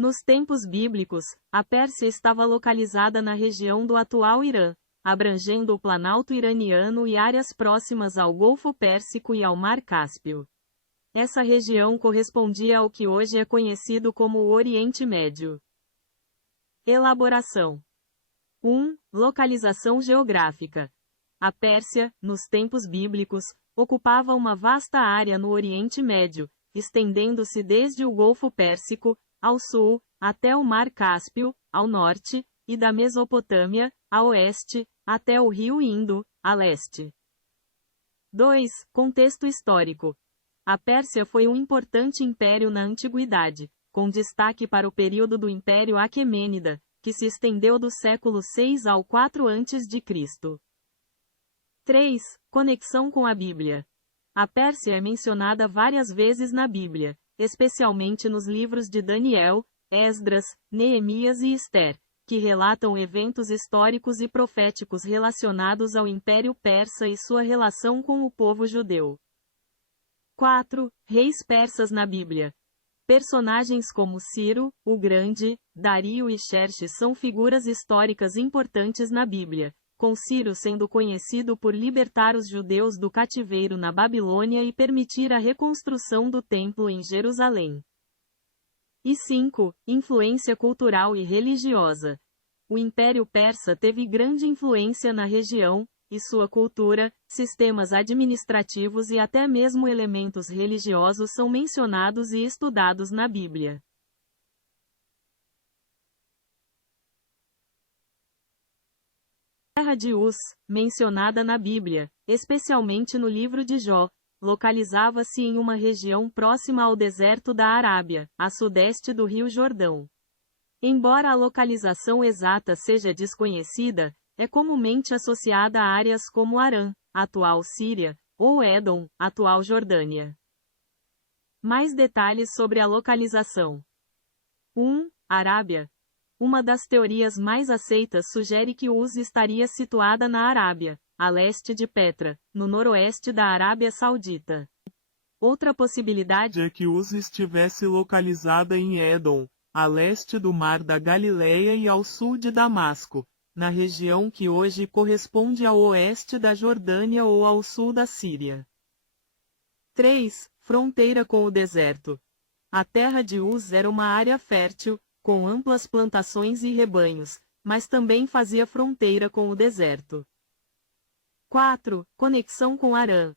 Nos tempos bíblicos, a Pérsia estava localizada na região do atual Irã, abrangendo o Planalto iraniano e áreas próximas ao Golfo Pérsico e ao Mar Cáspio. Essa região correspondia ao que hoje é conhecido como o Oriente Médio. Elaboração. 1. Localização geográfica. A Pérsia, nos tempos bíblicos, ocupava uma vasta área no Oriente Médio, estendendo-se desde o Golfo Pérsico, ao sul, até o Mar Cáspio, ao norte, e da Mesopotâmia, a oeste, até o rio Indo, a leste. 2. Contexto histórico. A Pérsia foi um importante império na antiguidade, com destaque para o período do Império Aquemênida, que se estendeu do século 6 ao 4 a.C. 3. Conexão com a Bíblia. A Pérsia é mencionada várias vezes na Bíblia, especialmente nos livros de Daniel, Esdras, Neemias e Ester, que relatam eventos históricos e proféticos relacionados ao Império Persa e sua relação com o povo judeu. 4. Reis persas na Bíblia. Personagens como Ciro, o Grande, Dario e Xerxes são figuras históricas importantes na Bíblia, com Ciro sendo conhecido por libertar os judeus do cativeiro na Babilônia e permitir a reconstrução do templo em Jerusalém. E 5. Influência cultural e religiosa. O Império Persa teve grande influência na região, e sua cultura, sistemas administrativos e até mesmo elementos religiosos são mencionados e estudados na Bíblia. A terra de Uz, mencionada na Bíblia, especialmente no livro de Jó, localizava-se em uma região próxima ao deserto da Arábia, a sudeste do Rio Jordão. Embora a localização exata seja desconhecida, é comumente associada a áreas como Arã, atual Síria, ou Édom, atual Jordânia. Mais detalhes sobre a localização. 1. Arábia. Uma das teorias mais aceitas sugere que Uz estaria situada na Arábia, a leste de Petra, no noroeste da Arábia Saudita. Outra possibilidade é que Uz estivesse localizada em Édom, a leste do Mar da Galileia e ao sul de Damasco, na região que hoje corresponde ao oeste da Jordânia ou ao sul da Síria. 3. Fronteira com o deserto. A terra de Uz era uma área fértil, com amplas plantações e rebanhos, mas também fazia fronteira com o deserto. 4. Conexão com Arã.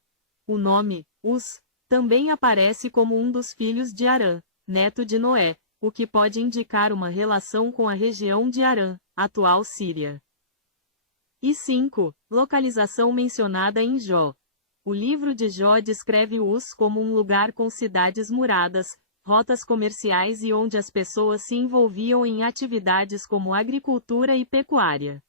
O nome, Uz, também aparece como um dos filhos de Arã, neto de Noé, o que pode indicar uma relação com a região de Arã, atual Síria. E 5. Localização mencionada em Jó. O livro de Jó descreve Uz como um lugar com cidades muradas, rotas comerciais e onde as pessoas se envolviam em atividades como agricultura e pecuária.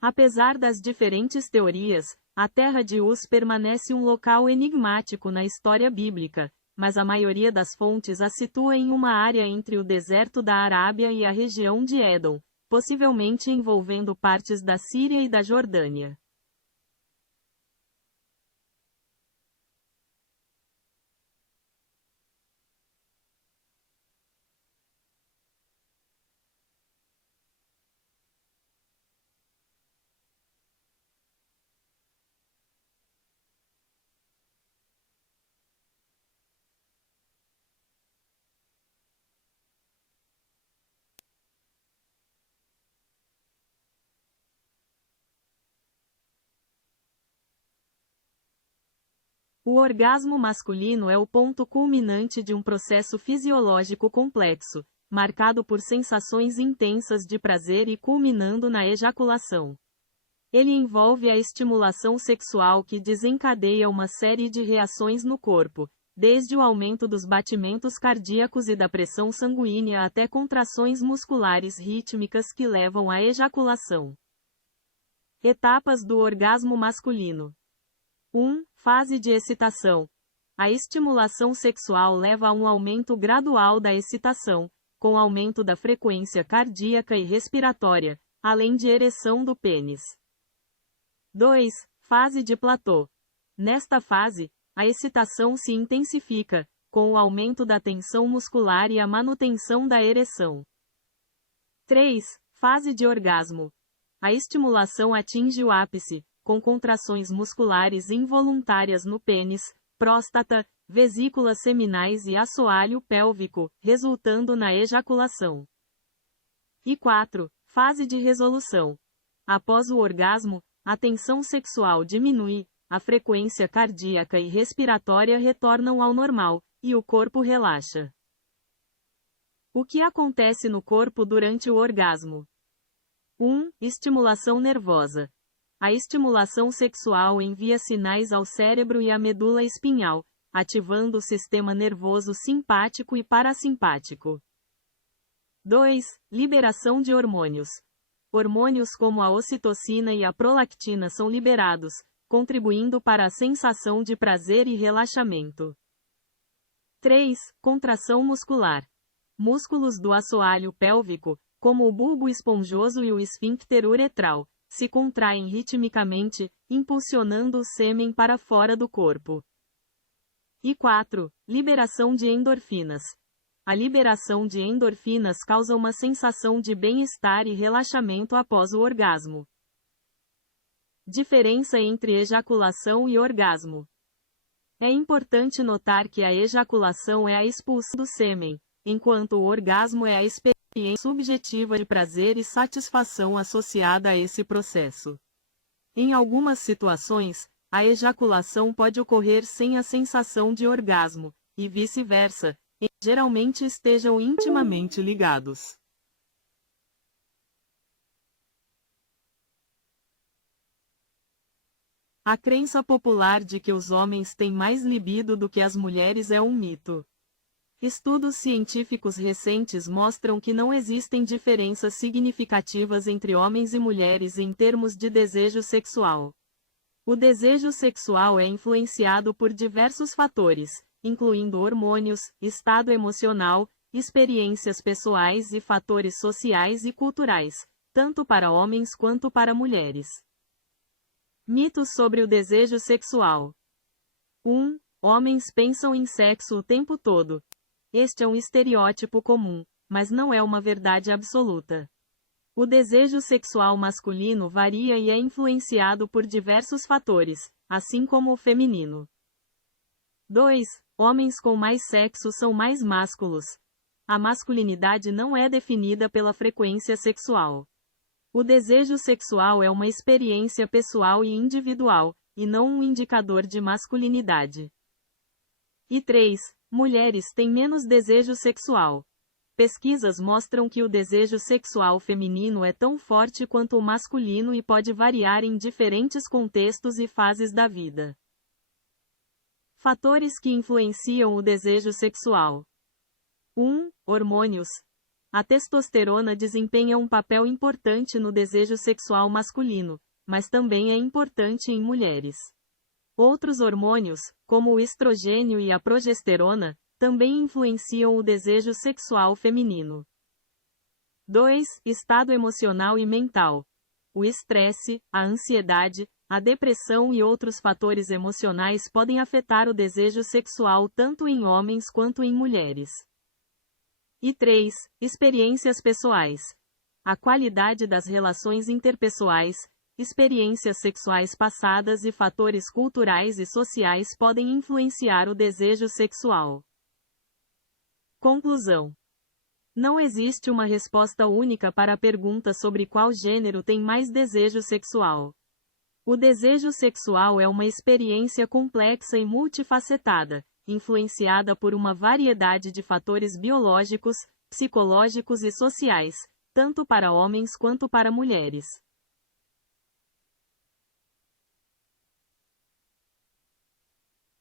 Apesar das diferentes teorias, a terra de Uz permanece um local enigmático na história bíblica, mas a maioria das fontes a situa em uma área entre o deserto da Arábia e a região de Édom, possivelmente envolvendo partes da Síria e da Jordânia. O orgasmo masculino é o ponto culminante de um processo fisiológico complexo, marcado por sensações intensas de prazer e culminando na ejaculação. Ele envolve a estimulação sexual que desencadeia uma série de reações no corpo, desde o aumento dos batimentos cardíacos e da pressão sanguínea até contrações musculares rítmicas que levam à ejaculação. Etapas do orgasmo masculino. 1. Fase de excitação. A estimulação sexual leva a um aumento gradual da excitação, com aumento da frequência cardíaca e respiratória, além de ereção do pênis. 2. Fase de platô. Nesta fase, a excitação se intensifica, com o aumento da tensão muscular e a manutenção da ereção. 3. Fase de orgasmo. A estimulação atinge o ápice, com contrações musculares involuntárias no pênis, próstata, vesículas seminais e assoalho pélvico, resultando na ejaculação. E 4. Fase de resolução. Após o orgasmo, a tensão sexual diminui, a frequência cardíaca e respiratória retornam ao normal, e o corpo relaxa. O que acontece no corpo durante o orgasmo? 1. Estimulação nervosa. A estimulação sexual envia sinais ao cérebro e à medula espinhal, ativando o sistema nervoso simpático e parasimpático. 2. Liberação de hormônios. Hormônios como a ocitocina e a prolactina são liberados, contribuindo para a sensação de prazer e relaxamento. 3. Contração muscular. Músculos do assoalho pélvico, como o bulbo esponjoso e o esfíncter uretral, se contraem ritmicamente, impulsionando o sêmen para fora do corpo. E 4. Liberação de endorfinas. A liberação de endorfinas causa uma sensação de bem-estar e relaxamento após o orgasmo. Diferença entre ejaculação e orgasmo. É importante notar que a ejaculação é a expulsão do sêmen, enquanto o orgasmo é a experiência subjetiva de prazer e satisfação associada a esse processo. Em algumas situações, a ejaculação pode ocorrer sem a sensação de orgasmo, e vice-versa, e geralmente estejam intimamente ligados. A crença popular de que os homens têm mais libido do que as mulheres é um mito. Estudos científicos recentes mostram que não existem diferenças significativas entre homens e mulheres em termos de desejo sexual. O desejo sexual é influenciado por diversos fatores, incluindo hormônios, estado emocional, experiências pessoais e fatores sociais e culturais, tanto para homens quanto para mulheres. Mitos sobre o desejo sexual. 1. Homens pensam em sexo o tempo todo. Este é um estereótipo comum, mas não é uma verdade absoluta. O desejo sexual masculino varia e é influenciado por diversos fatores, assim como o feminino. 2. Homens com mais sexo são mais másculos. A masculinidade não é definida pela frequência sexual. O desejo sexual é uma experiência pessoal e individual, e não um indicador de masculinidade. E 3. Mulheres têm menos desejo sexual. Pesquisas mostram que o desejo sexual feminino é tão forte quanto o masculino e pode variar em diferentes contextos e fases da vida. Fatores que influenciam o desejo sexual. 1. Hormônios. A testosterona desempenha um papel importante no desejo sexual masculino, mas também é importante em mulheres. Outros hormônios, como o estrogênio e a progesterona, também influenciam o desejo sexual feminino. 2. Estado emocional e mental. O estresse, a ansiedade, a depressão e outros fatores emocionais podem afetar o desejo sexual tanto em homens quanto em mulheres. E 3. Experiências pessoais. A qualidade das relações interpessoais, experiências sexuais passadas e fatores culturais e sociais podem influenciar o desejo sexual. Conclusão. Não existe uma resposta única para a pergunta sobre qual gênero tem mais desejo sexual. O desejo sexual é uma experiência complexa e multifacetada, influenciada por uma variedade de fatores biológicos, psicológicos e sociais, tanto para homens quanto para mulheres.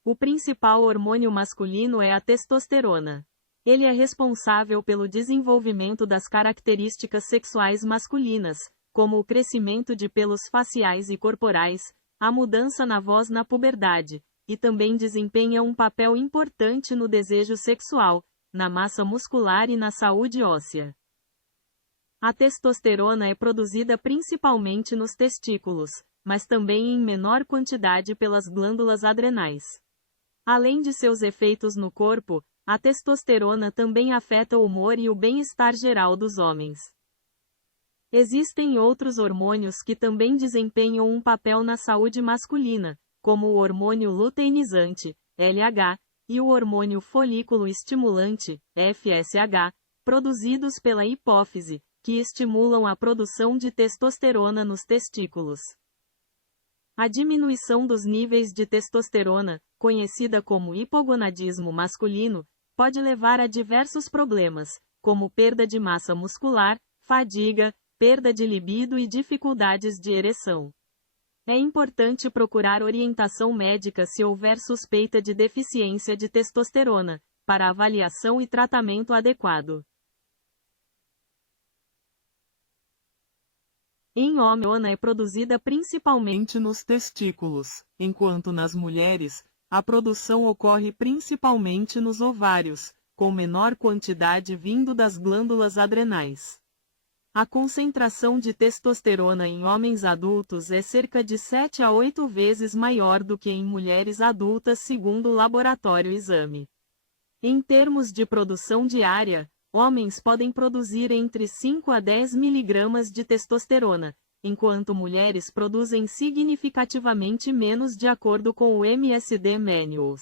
O principal hormônio masculino é a testosterona. Ele é responsável pelo desenvolvimento das características sexuais masculinas, como o crescimento de pelos faciais e corporais, a mudança na voz na puberdade, e também desempenha um papel importante no desejo sexual, na massa muscular e na saúde óssea. A testosterona é produzida principalmente nos testículos, mas também em menor quantidade pelas glândulas adrenais. Além de seus efeitos no corpo, a testosterona também afeta o humor e o bem-estar geral dos homens. Existem outros hormônios que também desempenham um papel na saúde masculina, como o hormônio luteinizante, LH, e o hormônio folículo estimulante, FSH, produzidos pela hipófise, que estimulam a produção de testosterona nos testículos. A diminuição dos níveis de testosterona, conhecida como hipogonadismo masculino, pode levar a diversos problemas, como perda de massa muscular, fadiga, perda de libido e dificuldades de ereção. É importante procurar orientação médica se houver suspeita de deficiência de testosterona, para avaliação e tratamento adequado. Em homem, a testosterona é produzida principalmente nos testículos, enquanto nas mulheres, a produção ocorre principalmente nos ovários, com menor quantidade vindo das glândulas adrenais. A concentração de testosterona em homens adultos é cerca de 7 a 8 vezes maior do que em mulheres adultas segundo o laboratório exame. Em termos de produção diária, homens podem produzir entre 5 a 10 mg de testosterona, enquanto mulheres produzem significativamente menos de acordo com o MSD Manuals.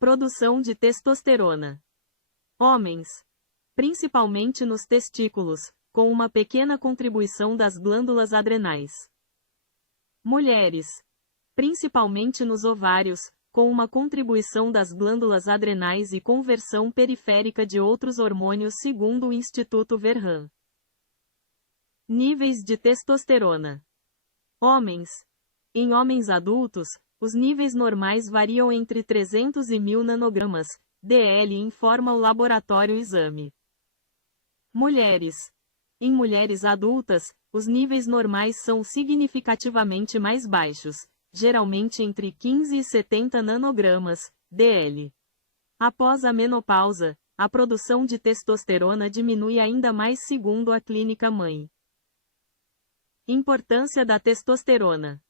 Produção de testosterona. Homens, principalmente nos testículos, com uma pequena contribuição das glândulas adrenais. Mulheres, principalmente nos ovários, com uma contribuição das glândulas adrenais e conversão periférica de outros hormônios segundo o Instituto Verham. Níveis de testosterona. Homens. Em homens adultos, os níveis normais variam entre 300 e 1000 nanogramas, DL, informa o laboratório exame. Mulheres. Em mulheres adultas, os níveis normais são significativamente mais baixos, geralmente entre 15 e 70 nanogramas, DL. Após a menopausa, a produção de testosterona diminui ainda mais segundo a clínica mãe. Importância da testosterona.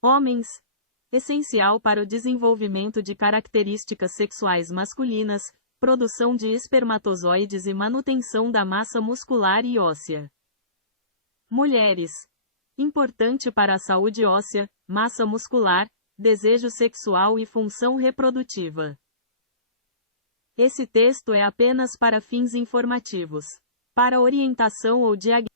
Homens. Essencial para o desenvolvimento de características sexuais masculinas, produção de espermatozoides e manutenção da massa muscular e óssea. Mulheres. Importante para a saúde óssea, massa muscular, desejo sexual e função reprodutiva. Esse texto é apenas para fins informativos. Para orientação ou diagnóstico.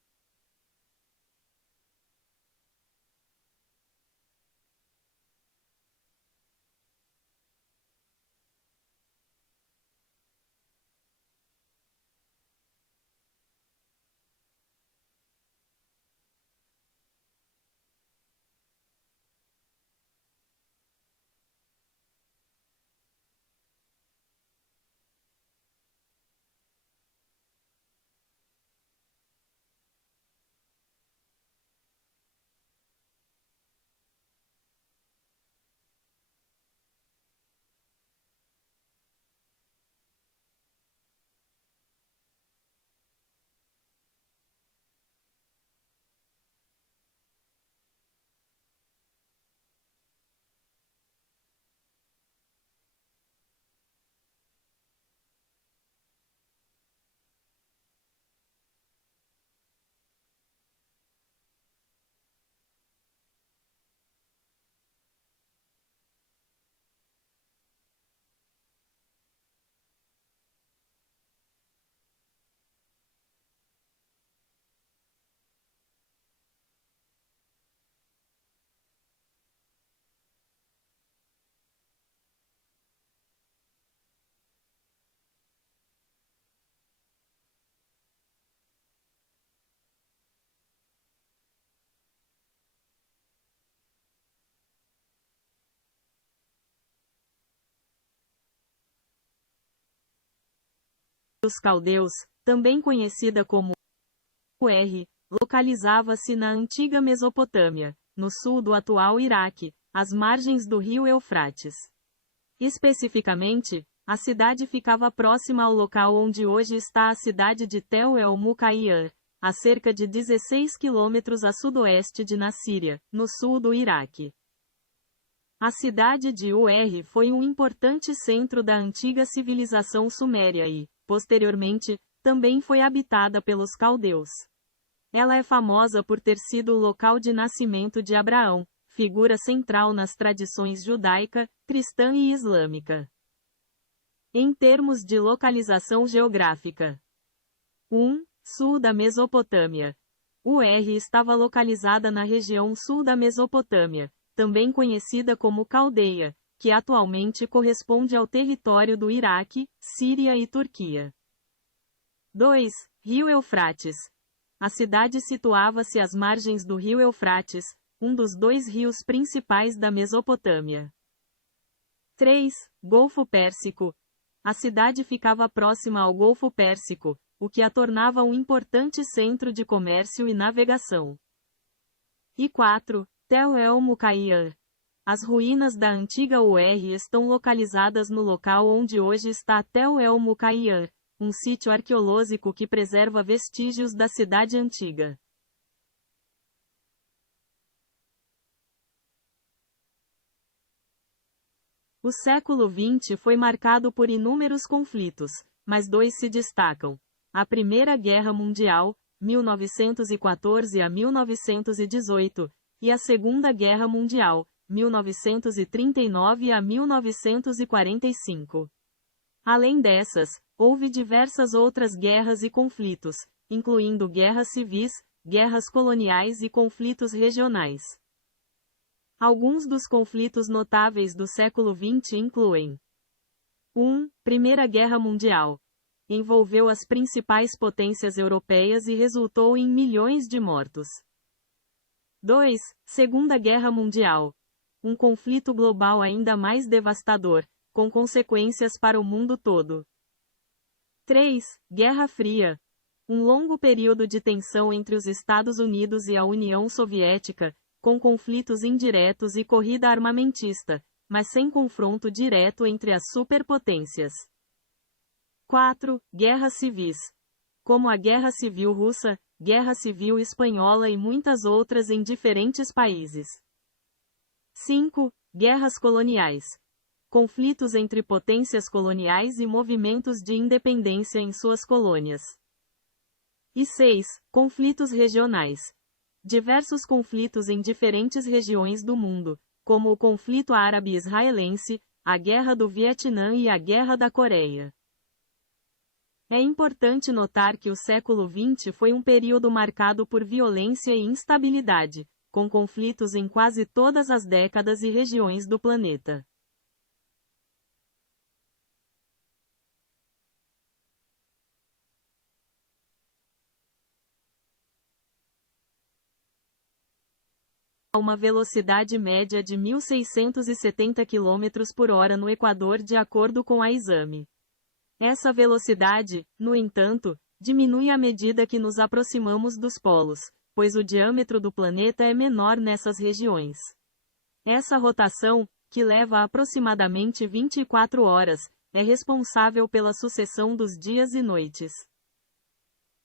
Os caldeus, também conhecida como R, localizava-se na antiga Mesopotâmia, no sul do atual Iraque, às margens do rio Eufrates. Especificamente, a cidade ficava próxima ao local onde hoje está a cidade de Tel el-Muqayyan, a cerca de 16 quilômetros a sudoeste de Nassíria, no sul do Iraque. A cidade de Ur foi um importante centro da antiga civilização suméria e, posteriormente, também foi habitada pelos caldeus. Ela é famosa por ter sido o local de nascimento de Abraão, figura central nas tradições judaica, cristã e islâmica. Em termos de localização geográfica. 1. Sul da Mesopotâmia. Ur estava localizada na região sul da Mesopotâmia, também conhecida como Caldeia, que atualmente corresponde ao território do Iraque, Síria e Turquia. 2. Rio Eufrates. A cidade situava-se às margens do rio Eufrates, um dos dois rios principais da Mesopotâmia. 3. Golfo Pérsico. A cidade ficava próxima ao Golfo Pérsico, o que a tornava um importante centro de comércio e navegação. E 4. Tel el-Muqayir. As ruínas da antiga Ur estão localizadas no local onde hoje está Tel el-Muqayir, um sítio arqueológico que preserva vestígios da cidade antiga. O século XX foi marcado por inúmeros conflitos, mas dois se destacam. A Primeira Guerra Mundial, 1914 a 1918, e a Segunda Guerra Mundial, 1939 a 1945. Além dessas, houve diversas outras guerras e conflitos, incluindo guerras civis, guerras coloniais e conflitos regionais. Alguns dos conflitos notáveis do século XX incluem: 1. Primeira Guerra Mundial. Envolveu as principais potências europeias e resultou em milhões de mortos. 2. Segunda Guerra Mundial. Um conflito global ainda mais devastador, com consequências para o mundo todo. 3. Guerra Fria. Um longo período de tensão entre os Estados Unidos e a União Soviética, com conflitos indiretos e corrida armamentista, mas sem confronto direto entre as superpotências. 4. Guerras civis. Como a Guerra Civil Russa, Guerra Civil Espanhola e muitas outras em diferentes países. 5. Guerras coloniais. Conflitos entre potências coloniais e movimentos de independência em suas colônias. E 6. Conflitos regionais. Diversos conflitos em diferentes regiões do mundo, como o conflito árabe-israelense, a Guerra do Vietnã e a Guerra da Coreia. É importante notar que o século XX foi um período marcado por violência e instabilidade, com conflitos em quase todas as décadas e regiões do planeta. A uma velocidade média de 1.670 km por hora no Equador de acordo com a exame. Essa velocidade, no entanto, diminui à medida que nos aproximamos dos polos, pois o diâmetro do planeta é menor nessas regiões. Essa rotação, que leva aproximadamente 24 horas, é responsável pela sucessão dos dias e noites.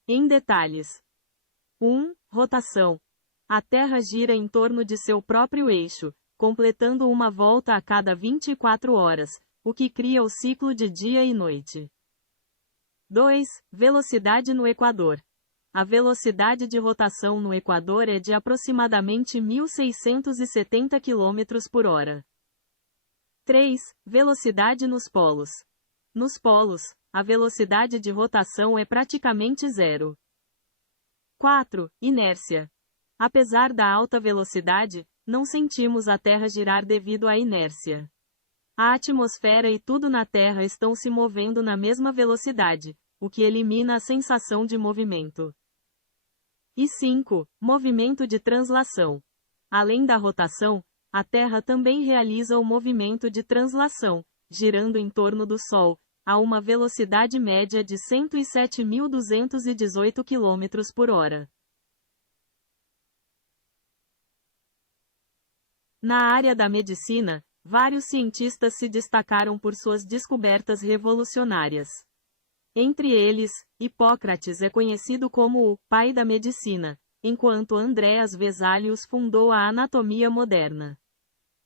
Em detalhes. 1. Rotação. A Terra gira em torno de seu próprio eixo, completando uma volta a cada 24 horas, o que cria o ciclo de dia e noite. 2. Velocidade no Equador. A velocidade de rotação no Equador é de aproximadamente 1.670 km por hora. 3. Velocidade nos polos. Nos polos, a velocidade de rotação é praticamente zero. 4. Inércia. Apesar da alta velocidade, não sentimos a Terra girar devido à inércia. A atmosfera e tudo na Terra estão se movendo na mesma velocidade, o que elimina a sensação de movimento. E 5. Movimento de translação. Além da rotação, a Terra também realiza o movimento de translação, girando em torno do Sol, a uma velocidade média de 107.218 km por hora. Na área da medicina, vários cientistas se destacaram por suas descobertas revolucionárias. Entre eles, Hipócrates é conhecido como o pai da medicina, enquanto Andreas Vesalius fundou a anatomia moderna.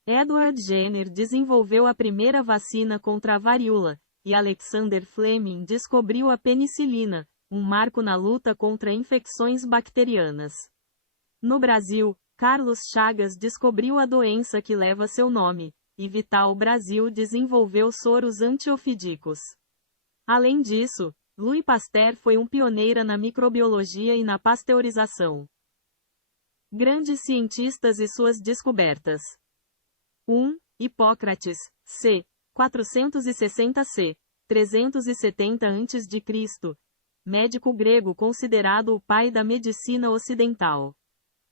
Edward Jenner desenvolveu a primeira vacina contra a varíola, e Alexander Fleming descobriu a penicilina, um marco na luta contra infecções bacterianas. No Brasil, Carlos Chagas descobriu a doença que leva seu nome, e Vital Brasil desenvolveu soros antiofídicos. Além disso, Louis Pasteur foi um pioneiro na microbiologia e na pasteurização. Grandes cientistas e suas descobertas. 1. Hipócrates, c. 460 c. 370 a.C., médico grego considerado o pai da medicina ocidental.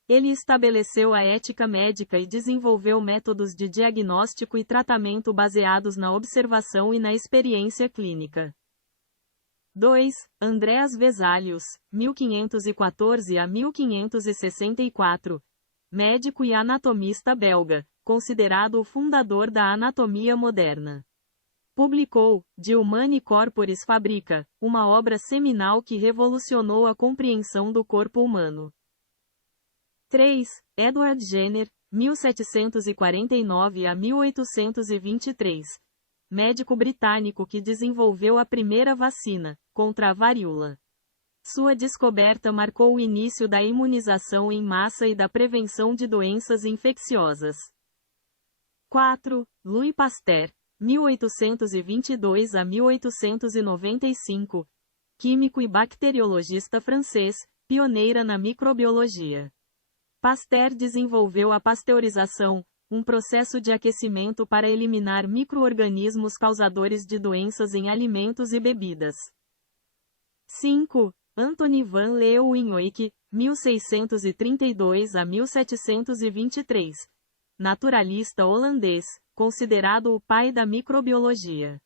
Ele estabeleceu a ética médica e desenvolveu métodos de diagnóstico e tratamento baseados na observação e na experiência clínica. 2. Andreas Vesalius, 1514 a 1564, médico e anatomista belga, considerado o fundador da anatomia moderna. Publicou De Humani Corporis Fabrica, uma obra seminal que revolucionou a compreensão do corpo humano. 3. Edward Jenner, 1749 a 1823, médico britânico que desenvolveu a primeira vacina contra a varíola. Sua descoberta marcou o início da imunização em massa e da prevenção de doenças infecciosas. 4. Louis Pasteur, 1822 a 1895, químico e bacteriologista francês, pioneira na microbiologia. Pasteur desenvolveu a pasteurização, um processo de aquecimento para eliminar micro-organismos causadores de doenças em alimentos e bebidas. 5. Anthony van Leeuwenhoek, 1632 a 1723, naturalista holandês, considerado o pai da microbiologia.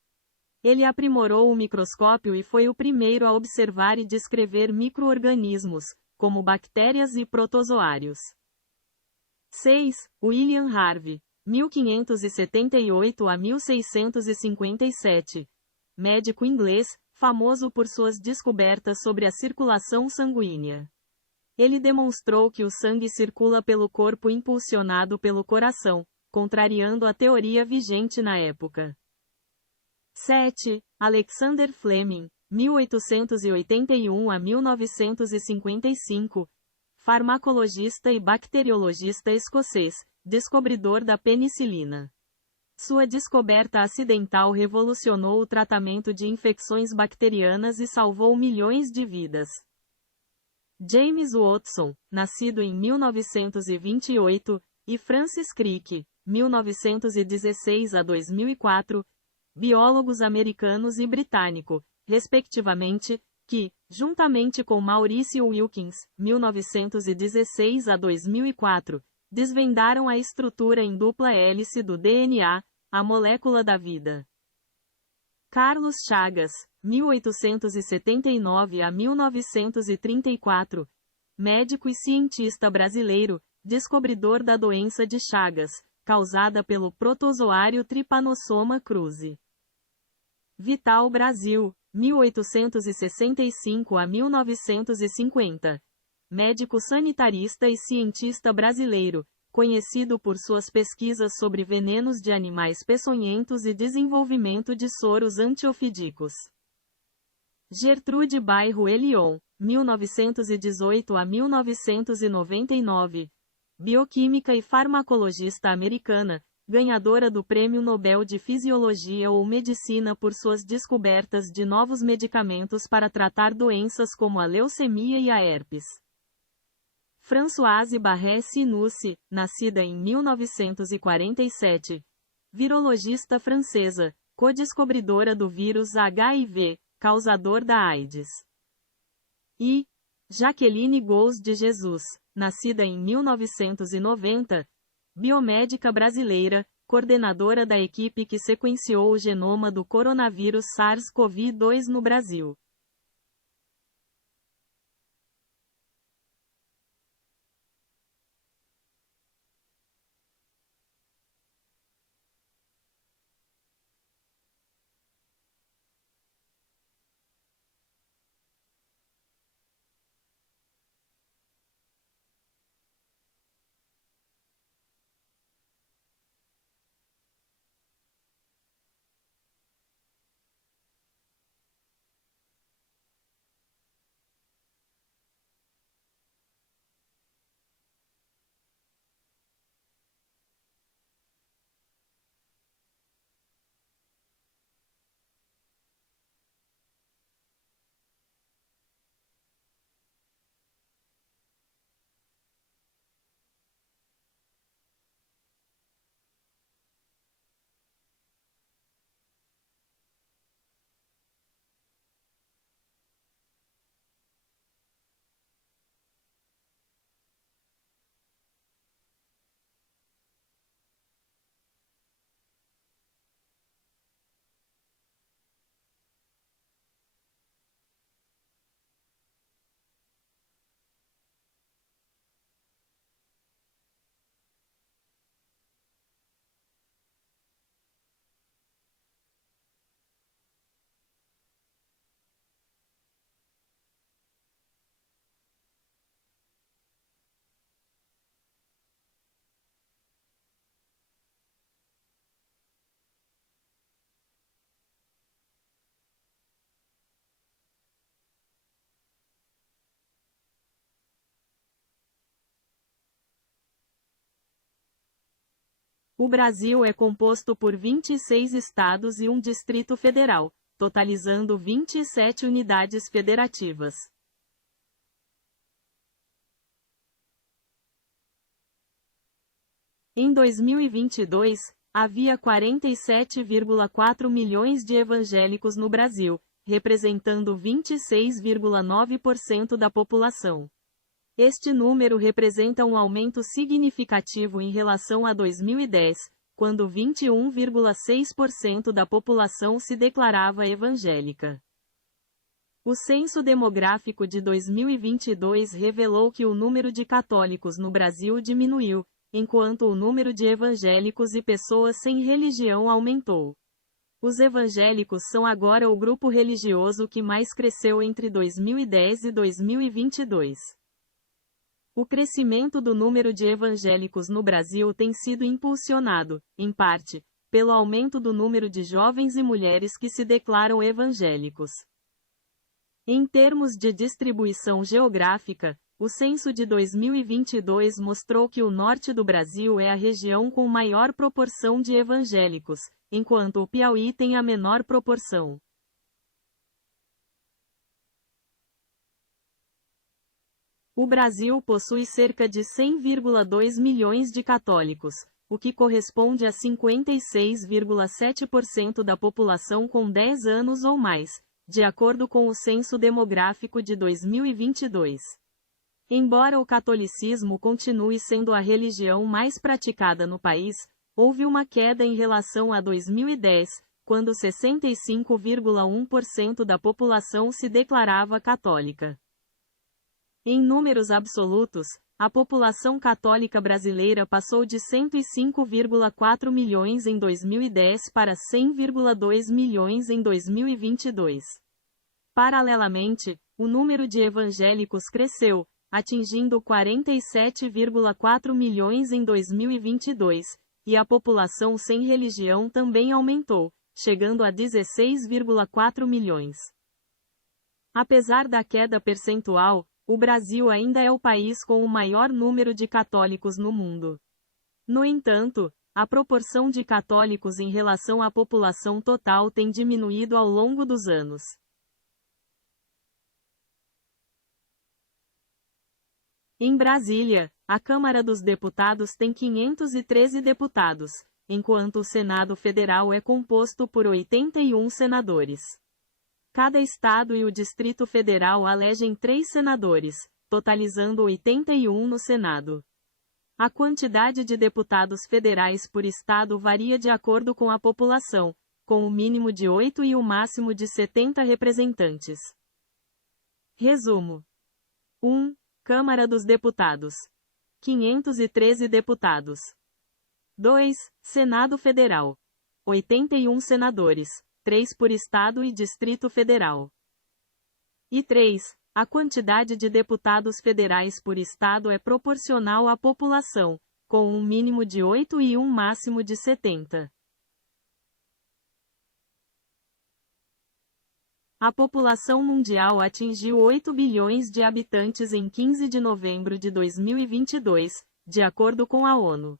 Ele aprimorou o microscópio e foi o primeiro a observar e descrever micro-organismos, como bactérias e protozoários. 6. William Harvey, 1578 a 1657, médico inglês, famoso por suas descobertas sobre a circulação sanguínea. Ele demonstrou que o sangue circula pelo corpo impulsionado pelo coração, contrariando a teoria vigente na época. 7. Alexander Fleming, 1881 a 1955, farmacologista e bacteriologista escocês, descobridor da penicilina. Sua descoberta acidental revolucionou o tratamento de infecções bacterianas e salvou milhões de vidas. James Watson, nascido em 1928, e Francis Crick, 1916 a 2004, biólogos americanos e britânico, respectivamente, que, juntamente com Mauricio Wilkins, 1916 a 2004, desvendaram a estrutura em dupla hélice do DNA, a molécula da vida. Carlos Chagas, 1879 a 1934, médico e cientista brasileiro, descobridor da doença de Chagas, causada pelo protozoário Trypanosoma cruzi. Vital Brasil, 1865 a 1950, médico sanitarista e cientista brasileiro, conhecido por suas pesquisas sobre venenos de animais peçonhentos e desenvolvimento de soros antiofídicos. Gertrude Bairro Elion, 1918 a 1999, bioquímica e farmacologista americana, ganhadora do Prêmio Nobel de Fisiologia ou Medicina por suas descobertas de novos medicamentos para tratar doenças como a leucemia e a herpes. Françoise Barré-Sinoussi, nascida em 1947, virologista francesa, co-descobridora do vírus HIV, causador da AIDS. E Jaqueline Gous de Jesus, nascida em 1990, biomédica brasileira, coordenadora da equipe que sequenciou o genoma do coronavírus SARS-CoV-2 no Brasil. O Brasil é composto por 26 estados e um Distrito Federal, totalizando 27 unidades federativas. Em 2022, havia 47,4 milhões de evangélicos no Brasil, representando 26,9% da população. Este número representa um aumento significativo em relação a 2010, quando 21,6% da população se declarava evangélica. O censo demográfico de 2022 revelou que o número de católicos no Brasil diminuiu, enquanto o número de evangélicos e pessoas sem religião aumentou. Os evangélicos são agora o grupo religioso que mais cresceu entre 2010 e 2022. O crescimento do número de evangélicos no Brasil tem sido impulsionado, em parte, pelo aumento do número de jovens e mulheres que se declaram evangélicos. Em termos de distribuição geográfica, o censo de 2022 mostrou que o norte do Brasil é a região com maior proporção de evangélicos, enquanto o Piauí tem a menor proporção. O Brasil possui cerca de 100,2 milhões de católicos, o que corresponde a 56,7% da população com 10 anos ou mais, de acordo com o Censo Demográfico de 2022. Embora o catolicismo continue sendo a religião mais praticada no país, houve uma queda em relação a 2010, quando 65,1% da população se declarava católica. Em números absolutos, a população católica brasileira passou de 105,4 milhões em 2010 para 100,2 milhões em 2022. Paralelamente, o número de evangélicos cresceu, atingindo 47,4 milhões em 2022, e a população sem religião também aumentou, chegando a 16,4 milhões. Apesar da queda percentual, o Brasil ainda é o país com o maior número de católicos no mundo. No entanto, a proporção de católicos em relação à população total tem diminuído ao longo dos anos. Em Brasília, a Câmara dos Deputados tem 513 deputados, enquanto o Senado Federal é composto por 81 senadores. Cada estado e o Distrito Federal elegem 3 senadores, totalizando 81 no Senado. A quantidade de deputados federais por estado varia de acordo com a população, com o mínimo de 8 e o máximo de 70 representantes. Resumo: 1. Câmara dos Deputados. 513 deputados. 2. Senado Federal. 81 senadores. 3 por Estado e Distrito Federal. E 3. A quantidade de deputados federais por Estado é proporcional à população, com um mínimo de 8 e um máximo de 70. A população mundial atingiu 8 bilhões de habitantes em 15 de novembro de 2022, de acordo com a ONU.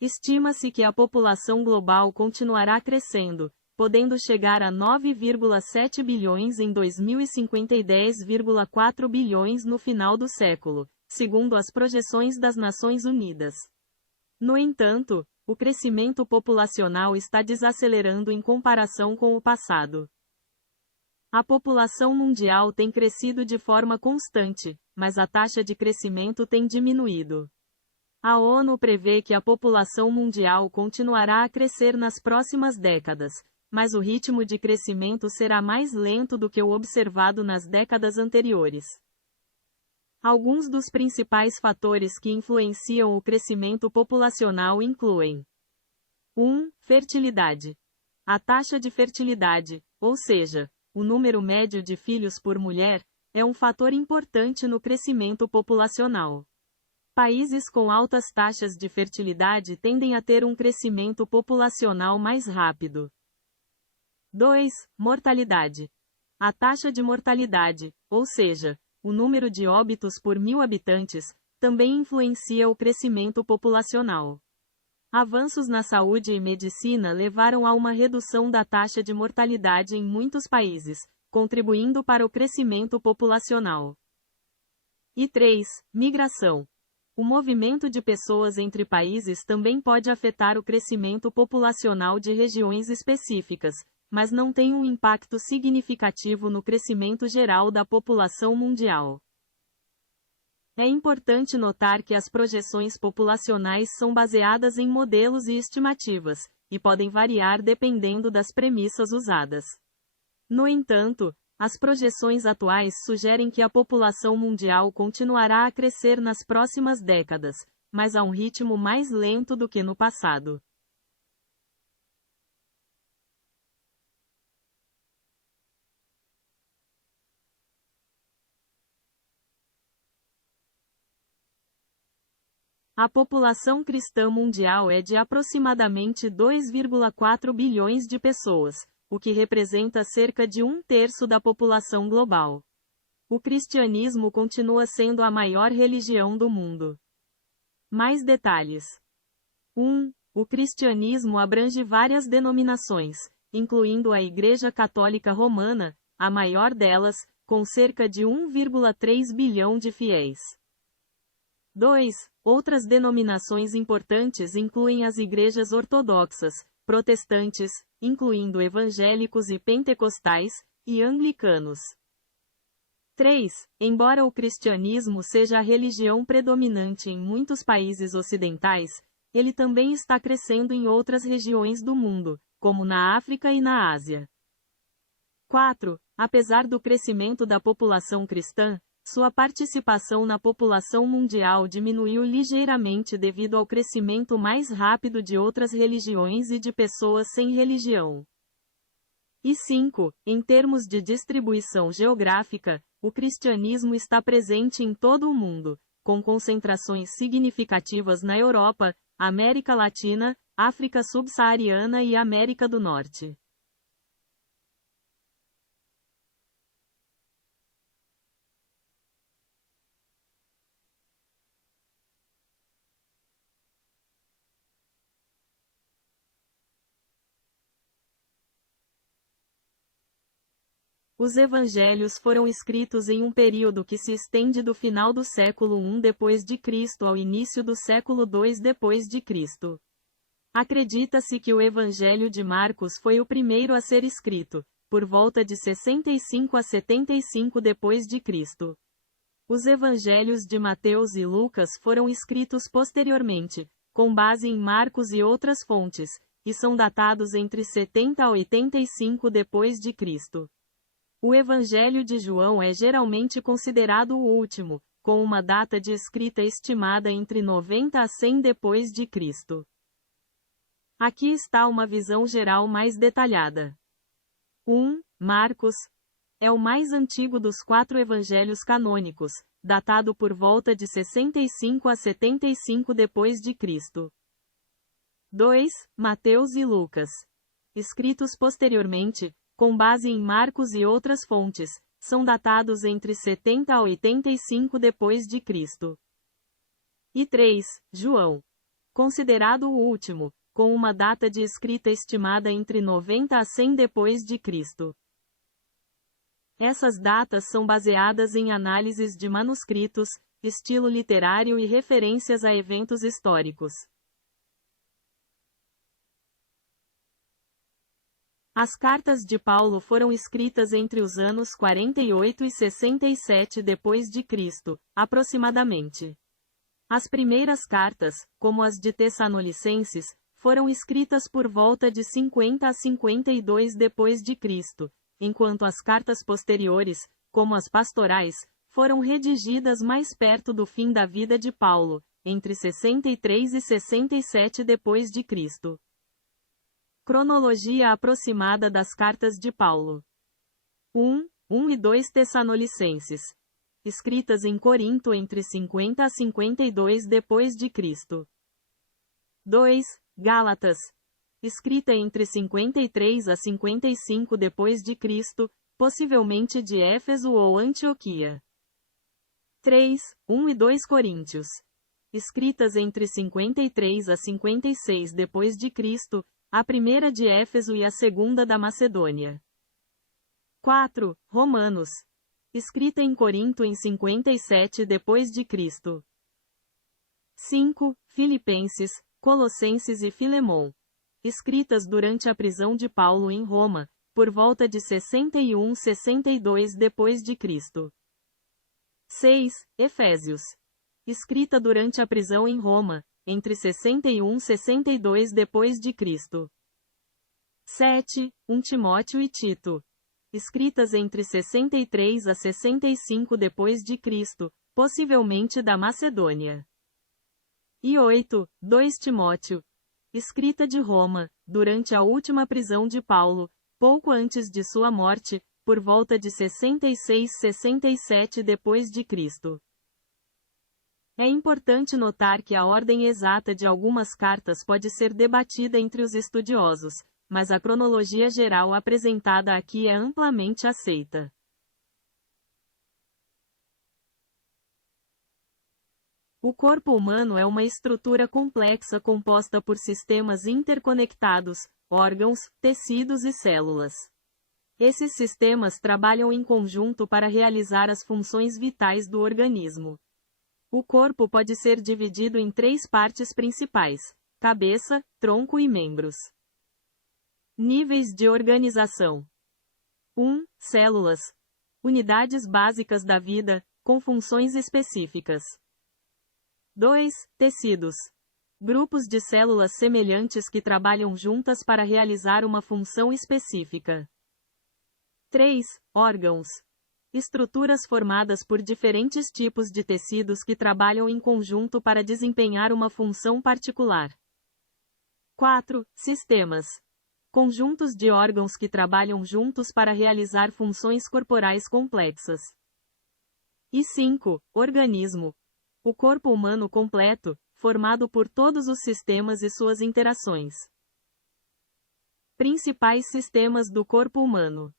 Estima-se que a população global continuará crescendo, podendo chegar a 9,7 bilhões em 2050 e 10,4 bilhões no final do século, segundo as projeções das Nações Unidas. No entanto, o crescimento populacional está desacelerando em comparação com o passado. A população mundial tem crescido de forma constante, mas a taxa de crescimento tem diminuído. A ONU prevê que a população mundial continuará a crescer nas próximas décadas, mas o ritmo de crescimento será mais lento do que o observado nas décadas anteriores. Alguns dos principais fatores que influenciam o crescimento populacional incluem: 1. Fertilidade. A taxa de fertilidade, ou seja, o número médio de filhos por mulher, é um fator importante no crescimento populacional. Países com altas taxas de fertilidade tendem a ter um crescimento populacional mais rápido. 2. Mortalidade. A taxa de mortalidade, ou seja, o número de óbitos por 1.000 habitantes, também influencia o crescimento populacional. Avanços na saúde e medicina levaram a uma redução da taxa de mortalidade em muitos países, contribuindo para o crescimento populacional. E 3. Migração. O movimento de pessoas entre países também pode afetar o crescimento populacional de regiões específicas, mas não tem um impacto significativo no crescimento geral da população mundial. É importante notar que as projeções populacionais são baseadas em modelos e estimativas, e podem variar dependendo das premissas usadas. No entanto, as projeções atuais sugerem que a população mundial continuará a crescer nas próximas décadas, mas a um ritmo mais lento do que no passado. A população cristã mundial é de aproximadamente 2,4 bilhões de pessoas, o que representa cerca de 1/3 da população global. O cristianismo continua sendo a maior religião do mundo. Mais detalhes. 1. O cristianismo abrange várias denominações, incluindo a Igreja Católica Romana, a maior delas, com cerca de 1,3 bilhão de fiéis. 2. Outras denominações importantes incluem as igrejas ortodoxas, protestantes, incluindo evangélicos e pentecostais, e anglicanos. 3. Embora o cristianismo seja a religião predominante em muitos países ocidentais, ele também está crescendo em outras regiões do mundo, como na África e na Ásia. 4. Apesar do crescimento da população cristã, sua participação na população mundial diminuiu ligeiramente devido ao crescimento mais rápido de outras religiões e de pessoas sem religião. E 5. Em termos de distribuição geográfica, o cristianismo está presente em todo o mundo, com concentrações significativas na Europa, América Latina, África Subsaariana e América do Norte. Os evangelhos foram escritos em um período que se estende do final do século I d.C. ao início do século II d.C. Acredita-se que o Evangelho de Marcos foi o primeiro a ser escrito, por volta de 65 a 75 d.C. Os evangelhos de Mateus e Lucas foram escritos posteriormente, com base em Marcos e outras fontes, e são datados entre 70 a 85 d.C. O Evangelho de João é geralmente considerado o último, com uma data de escrita estimada entre 90 a 100 d.C. Aqui está uma visão geral mais detalhada. 1. Marcos é o mais antigo dos 4 evangelhos canônicos, datado por volta de 65 a 75 d.C. 2. Mateus e Lucas, escritos posteriormente, com base em Marcos e outras fontes, são datados entre 70 a 85 d.C. E 3. João, considerado o último, com uma data de escrita estimada entre 90 a 100 d.C. Essas datas são baseadas em análises de manuscritos, estilo literário e referências a eventos históricos. As cartas de Paulo foram escritas entre os anos 48 e 67 d.C., aproximadamente. As primeiras cartas, como as de Tessalonicenses, foram escritas por volta de 50 a 52 d.C., enquanto as cartas posteriores, como as pastorais, foram redigidas mais perto do fim da vida de Paulo, entre 63 e 67 d.C. Cronologia aproximada das cartas de Paulo. 1 e 2 Tessalonicenses. Escritas em Corinto entre 50 a 52 d.C. 2 Gálatas. Escrita entre 53 a 55 d.C., possivelmente de Éfeso ou Antioquia. 3, 1 e 2 Coríntios. escritas entre 53 a 56 d.C., a primeira de Éfeso e a segunda da Macedônia. 4. Romanos, escrita em Corinto em 57 d.C. 5. Filipenses, Colossenses e Filemon, escritas durante a prisão de Paulo em Roma, por volta de 61-62 d.C. 6. Efésios, escrita durante a prisão em Roma, entre 61 e 62 d.C. 7. 1 Timóteo e Tito, escritas entre 63 a 65 d.C., possivelmente da Macedônia. E 8. 2 Timóteo, escrita de Roma, durante a última prisão de Paulo, pouco antes de sua morte, por volta de 66-67 d.C. É importante notar que a ordem exata de algumas cartas pode ser debatida entre os estudiosos, mas a cronologia geral apresentada aqui é amplamente aceita. O corpo humano é uma estrutura complexa composta por sistemas interconectados, órgãos, tecidos e células. Esses sistemas trabalham em conjunto para realizar as funções vitais do organismo. O corpo pode ser dividido em 3 partes principais: cabeça, tronco e membros. Níveis de organização. 1. Células. Unidades básicas da vida, com funções específicas. 2. Tecidos. Grupos de células semelhantes que trabalham juntas para realizar uma função específica. 3. Órgãos. Estruturas formadas por diferentes tipos de tecidos que trabalham em conjunto para desempenhar uma função particular. 4. Sistemas. Conjuntos de órgãos que trabalham juntos para realizar funções corporais complexas. E 5. Organismo. O corpo humano completo, formado por todos os sistemas e suas interações. Principais sistemas do corpo humano.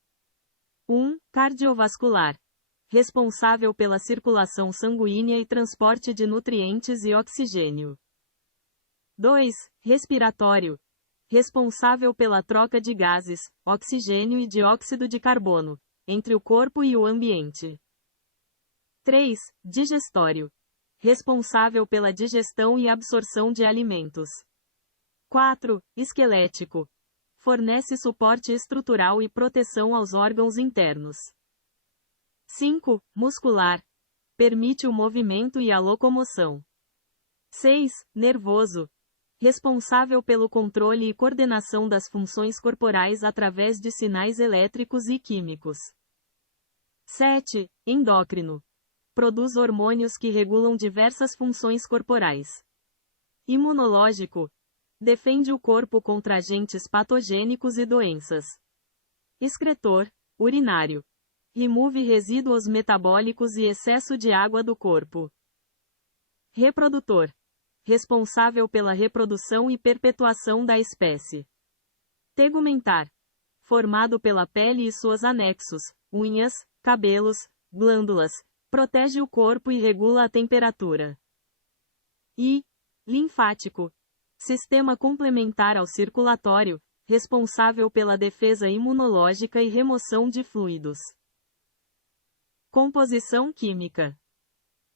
1. Cardiovascular. Responsável pela circulação sanguínea e transporte de nutrientes e oxigênio. 2. Respiratório. Responsável pela troca de gases, oxigênio e dióxido de carbono, entre o corpo e o ambiente. 3. Digestório. Responsável pela digestão e absorção de alimentos. 4. Esquelético. Fornece suporte estrutural e proteção aos órgãos internos. 5. Muscular. Permite o movimento e a locomoção. 6. Nervoso. Responsável pelo controle e coordenação das funções corporais através de sinais elétricos e químicos. 7. Endócrino. Produz hormônios que regulam diversas funções corporais. Imunológico. Defende o corpo contra agentes patogênicos e doenças. Excretor, urinário. Remove resíduos metabólicos e excesso de água do corpo. Reprodutor. Responsável pela reprodução e perpetuação da espécie. Tegumentar. Formado pela pele e seus anexos, unhas, cabelos, glândulas. Protege o corpo e regula a temperatura. E linfático. Sistema complementar ao circulatório, responsável pela defesa imunológica e remoção de fluidos. Composição química.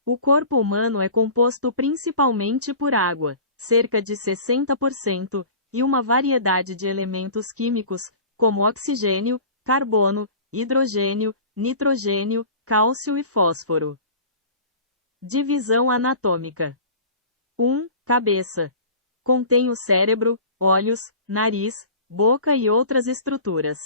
O corpo humano é composto principalmente por água, cerca de 60%, e uma variedade de elementos químicos, como oxigênio, carbono, hidrogênio, nitrogênio, cálcio e fósforo. Divisão anatômica. 1. Cabeça. Contém o cérebro, olhos, nariz, boca e outras estruturas.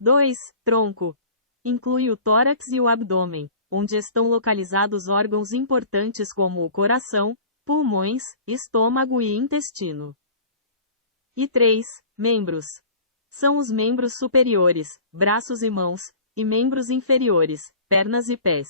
2. Tronco. Inclui o tórax e o abdômen, onde estão localizados órgãos importantes como o coração, pulmões, estômago e intestino. E 3. Membros. São os membros superiores, braços e mãos, e membros inferiores, pernas e pés.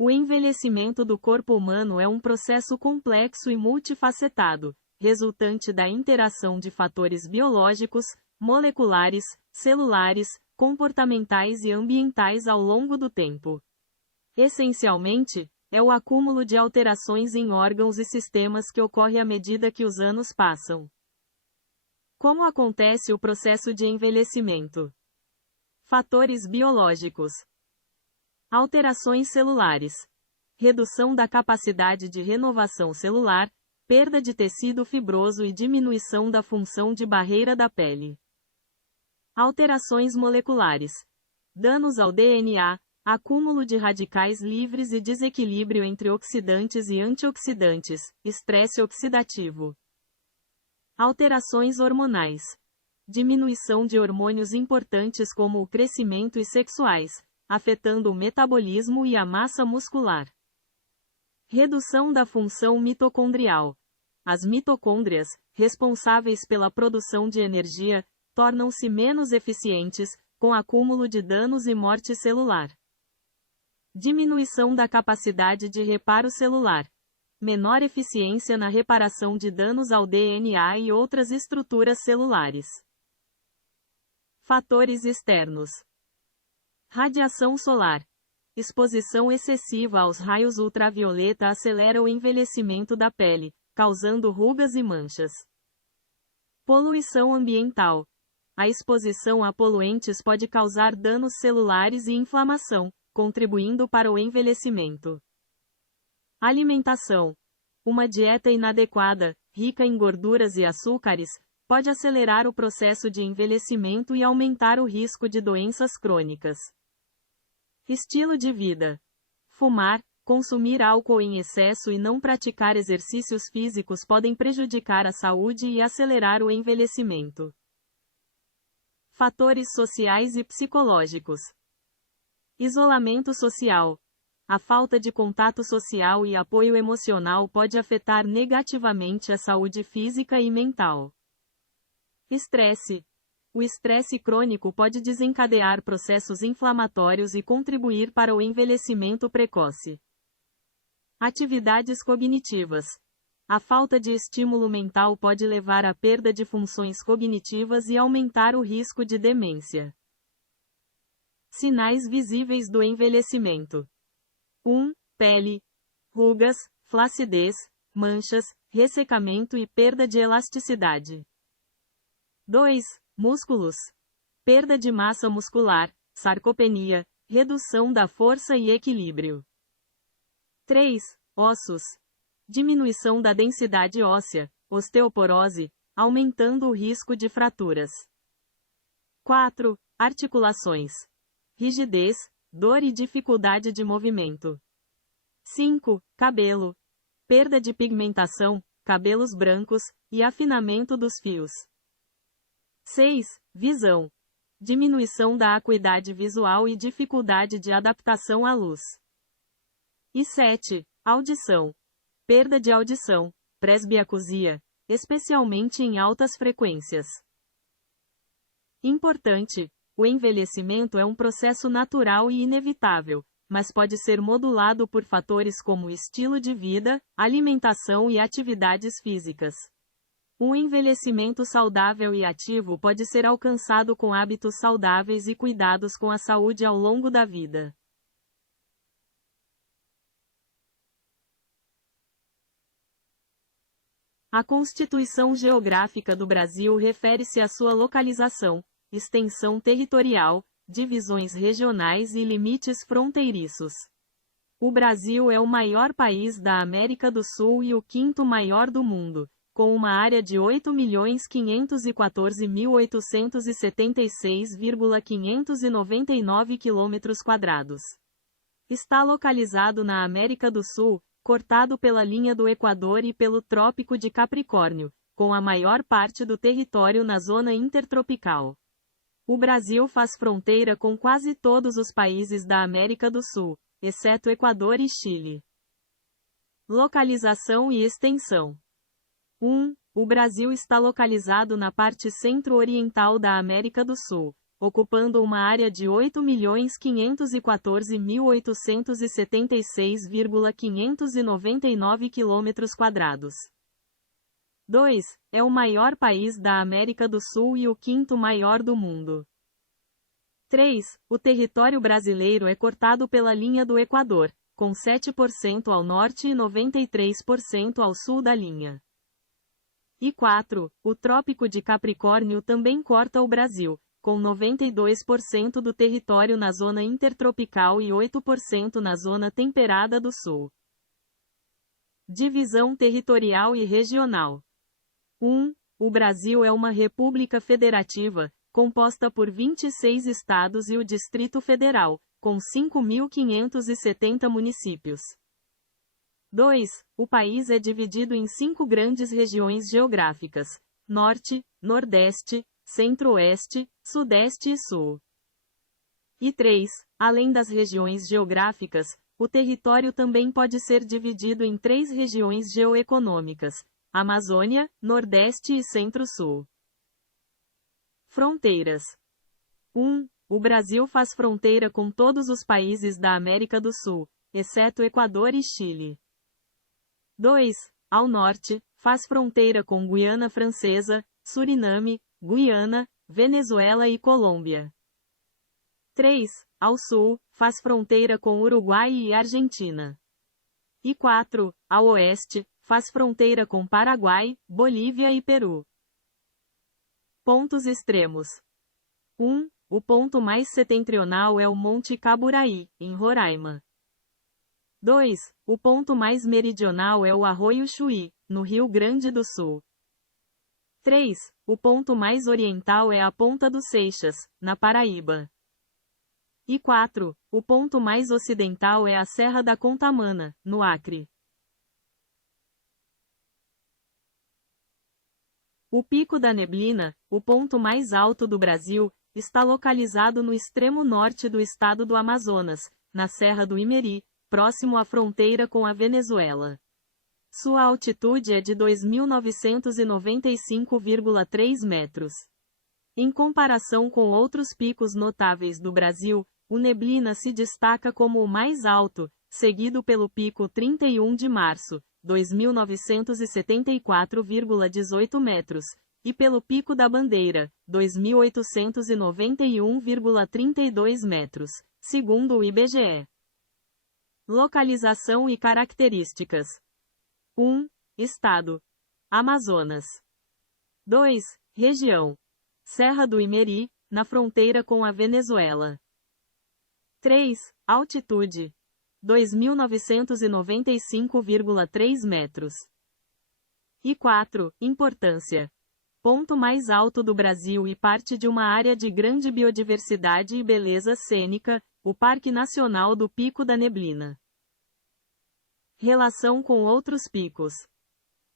O envelhecimento do corpo humano é um processo complexo e multifacetado, resultante da interação de fatores biológicos, moleculares, celulares, comportamentais e ambientais ao longo do tempo. Essencialmente, é o acúmulo de alterações em órgãos e sistemas que ocorre à medida que os anos passam. Como acontece o processo de envelhecimento? Fatores biológicos. Alterações celulares. Redução da capacidade de renovação celular, perda de tecido fibroso e diminuição da função de barreira da pele. Alterações moleculares. Danos ao DNA, acúmulo de radicais livres e desequilíbrio entre oxidantes e antioxidantes, estresse oxidativo. Alterações hormonais. Diminuição de hormônios importantes como o crescimento e sexuais, afetando o metabolismo e a massa muscular. Redução da função mitocondrial. As mitocôndrias, responsáveis pela produção de energia, tornam-se menos eficientes, com acúmulo de danos e morte celular. Diminuição da capacidade de reparo celular. Menor eficiência na reparação de danos ao DNA e outras estruturas celulares. Fatores externos. Radiação solar. Exposição excessiva aos raios ultravioleta acelera o envelhecimento da pele, causando rugas e manchas. Poluição ambiental. A exposição a poluentes pode causar danos celulares e inflamação, contribuindo para o envelhecimento. Alimentação. Uma dieta inadequada, rica em gorduras e açúcares, pode acelerar o processo de envelhecimento e aumentar o risco de doenças crônicas. Estilo de vida. Fumar, consumir álcool em excesso e não praticar exercícios físicos podem prejudicar a saúde e acelerar o envelhecimento. Fatores sociais e psicológicos. Isolamento social. A falta de contato social e apoio emocional pode afetar negativamente a saúde física e mental. Estresse. O estresse crônico pode desencadear processos inflamatórios e contribuir para o envelhecimento precoce. Atividades cognitivas. A falta de estímulo mental pode levar à perda de funções cognitivas e aumentar o risco de demência. Sinais visíveis do envelhecimento. 1. Pele. Rugas, flacidez, manchas, ressecamento e perda de elasticidade. 2. Músculos. Perda de massa muscular, sarcopenia, redução da força e equilíbrio. 3. Ossos. Diminuição da densidade óssea, osteoporose, aumentando o risco de fraturas. 4. Articulações. Rigidez, dor e dificuldade de movimento. 5. Cabelo. Perda de pigmentação, cabelos brancos, e afinamento dos fios. 6. Visão. Diminuição da acuidade visual e dificuldade de adaptação à luz. E 7. Audição. Perda de audição, presbiacusia, especialmente em altas frequências. Importante: o envelhecimento é um processo natural e inevitável, mas pode ser modulado por fatores como estilo de vida, alimentação e atividades físicas. Um envelhecimento saudável e ativo pode ser alcançado com hábitos saudáveis e cuidados com a saúde ao longo da vida. A Constituição Geográfica do Brasil refere-se à sua localização, extensão territorial, divisões regionais e limites fronteiriços. O Brasil é o maior país da América do Sul e o quinto maior do mundo, com uma área de 8.514.876,599 km². Está localizado na América do Sul, cortado pela linha do Equador e pelo Trópico de Capricórnio, com a maior parte do território na zona intertropical. O Brasil faz fronteira com quase todos os países da América do Sul, exceto Equador e Chile. Localização e extensão. 1. O Brasil está localizado na parte centro-oriental da América do Sul, ocupando uma área de 8.514.876,599 km². 2. É o maior país da América do Sul e o quinto maior do mundo. 3. O território brasileiro é cortado pela linha do Equador, com 7% ao norte e 93% ao sul da linha. E 4. O Trópico de Capricórnio também corta o Brasil, com 92% do território na zona intertropical e 8% na zona temperada do sul. Divisão territorial e regional. 1. O Brasil é uma república federativa, composta por 26 estados e o Distrito Federal, com 5.570 municípios. 2. O país é dividido em 5 grandes regiões geográficas: Norte, Nordeste, Centro-Oeste, Sudeste e Sul. E 3. Além das regiões geográficas, o território também pode ser dividido em 3 regiões geoeconômicas: Amazônia, Nordeste e Centro-Sul. Fronteiras. 1. O Brasil faz fronteira com todos os países da América do Sul, exceto Equador e Chile. 2. Ao norte, faz fronteira com Guiana Francesa, Suriname, Guiana, Venezuela e Colômbia. 3. Ao sul, faz fronteira com Uruguai e Argentina. E 4. Ao oeste, faz fronteira com Paraguai, Bolívia e Peru. Pontos extremos. 1. O ponto mais setentrional é o Monte Caburaí, em Roraima. 2. O ponto mais meridional é o Arroio Chuí, no Rio Grande do Sul. 3. O ponto mais oriental é a Ponta dos Seixas, na Paraíba. E 4. O ponto mais ocidental é a Serra da Contamana, no Acre. O Pico da Neblina, o ponto mais alto do Brasil, está localizado no extremo norte do estado do Amazonas, na Serra do Imeri, próximo à fronteira com a Venezuela. Sua altitude é de 2.995,3 metros. Em comparação com outros picos notáveis do Brasil, o Neblina se destaca como o mais alto, seguido pelo Pico 31 de Março, 2.974,18 metros, e pelo Pico da Bandeira, 2.891,32 metros, segundo o IBGE. Localização e características. 1. Estado: Amazonas. 2. Região: Serra do Imeri, na fronteira com a Venezuela. 3. Altitude: 2.995,3 metros. E 4. Importância: ponto mais alto do Brasil e parte de uma área de grande biodiversidade e beleza cênica, o Parque Nacional do Pico da Neblina. Relação com outros picos.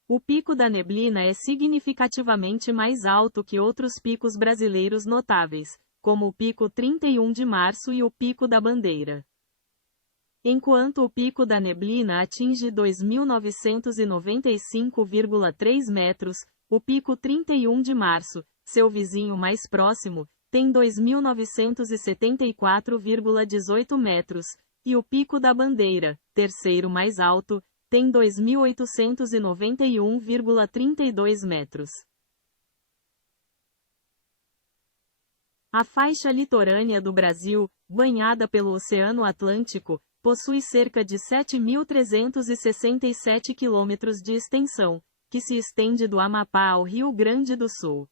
O Pico da Neblina é significativamente mais alto que outros picos brasileiros notáveis, como o Pico 31 de Março e o Pico da Bandeira. Enquanto o Pico da Neblina atinge 2.995,3 metros, o Pico 31 de Março, seu vizinho mais próximo, tem 2.974,18 metros, e o Pico da Bandeira, terceiro mais alto, tem 2.891,32 metros. A faixa litorânea do Brasil, banhada pelo Oceano Atlântico, possui cerca de 7.367 quilômetros de extensão, que se estende do Amapá ao Rio Grande do Sul.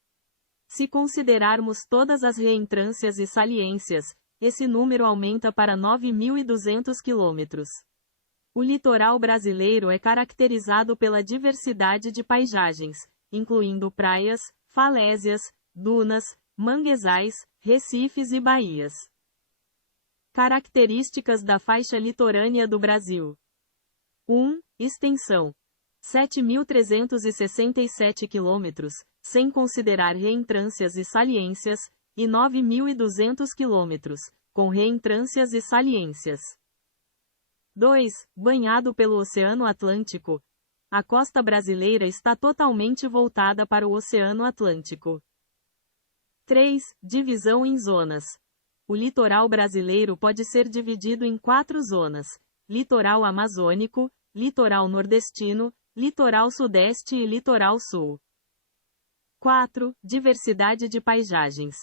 Se considerarmos todas as reentrâncias e saliências, esse número aumenta para 9.200 quilômetros. O litoral brasileiro é caracterizado pela diversidade de paisagens, incluindo praias, falésias, dunas, manguezais, recifes e baías. Características da faixa litorânea do Brasil. 1. Extensão: 7.367 quilômetros, sem considerar reentrâncias e saliências, e 9.200 quilômetros, com reentrâncias e saliências. 2. Banhado pelo Oceano Atlântico. A costa brasileira está totalmente voltada para o Oceano Atlântico. 3. Divisão em zonas. O litoral brasileiro pode ser dividido em 4 zonas: litoral amazônico, litoral nordestino, litoral sudeste e litoral sul. 4. Diversidade de paisagens.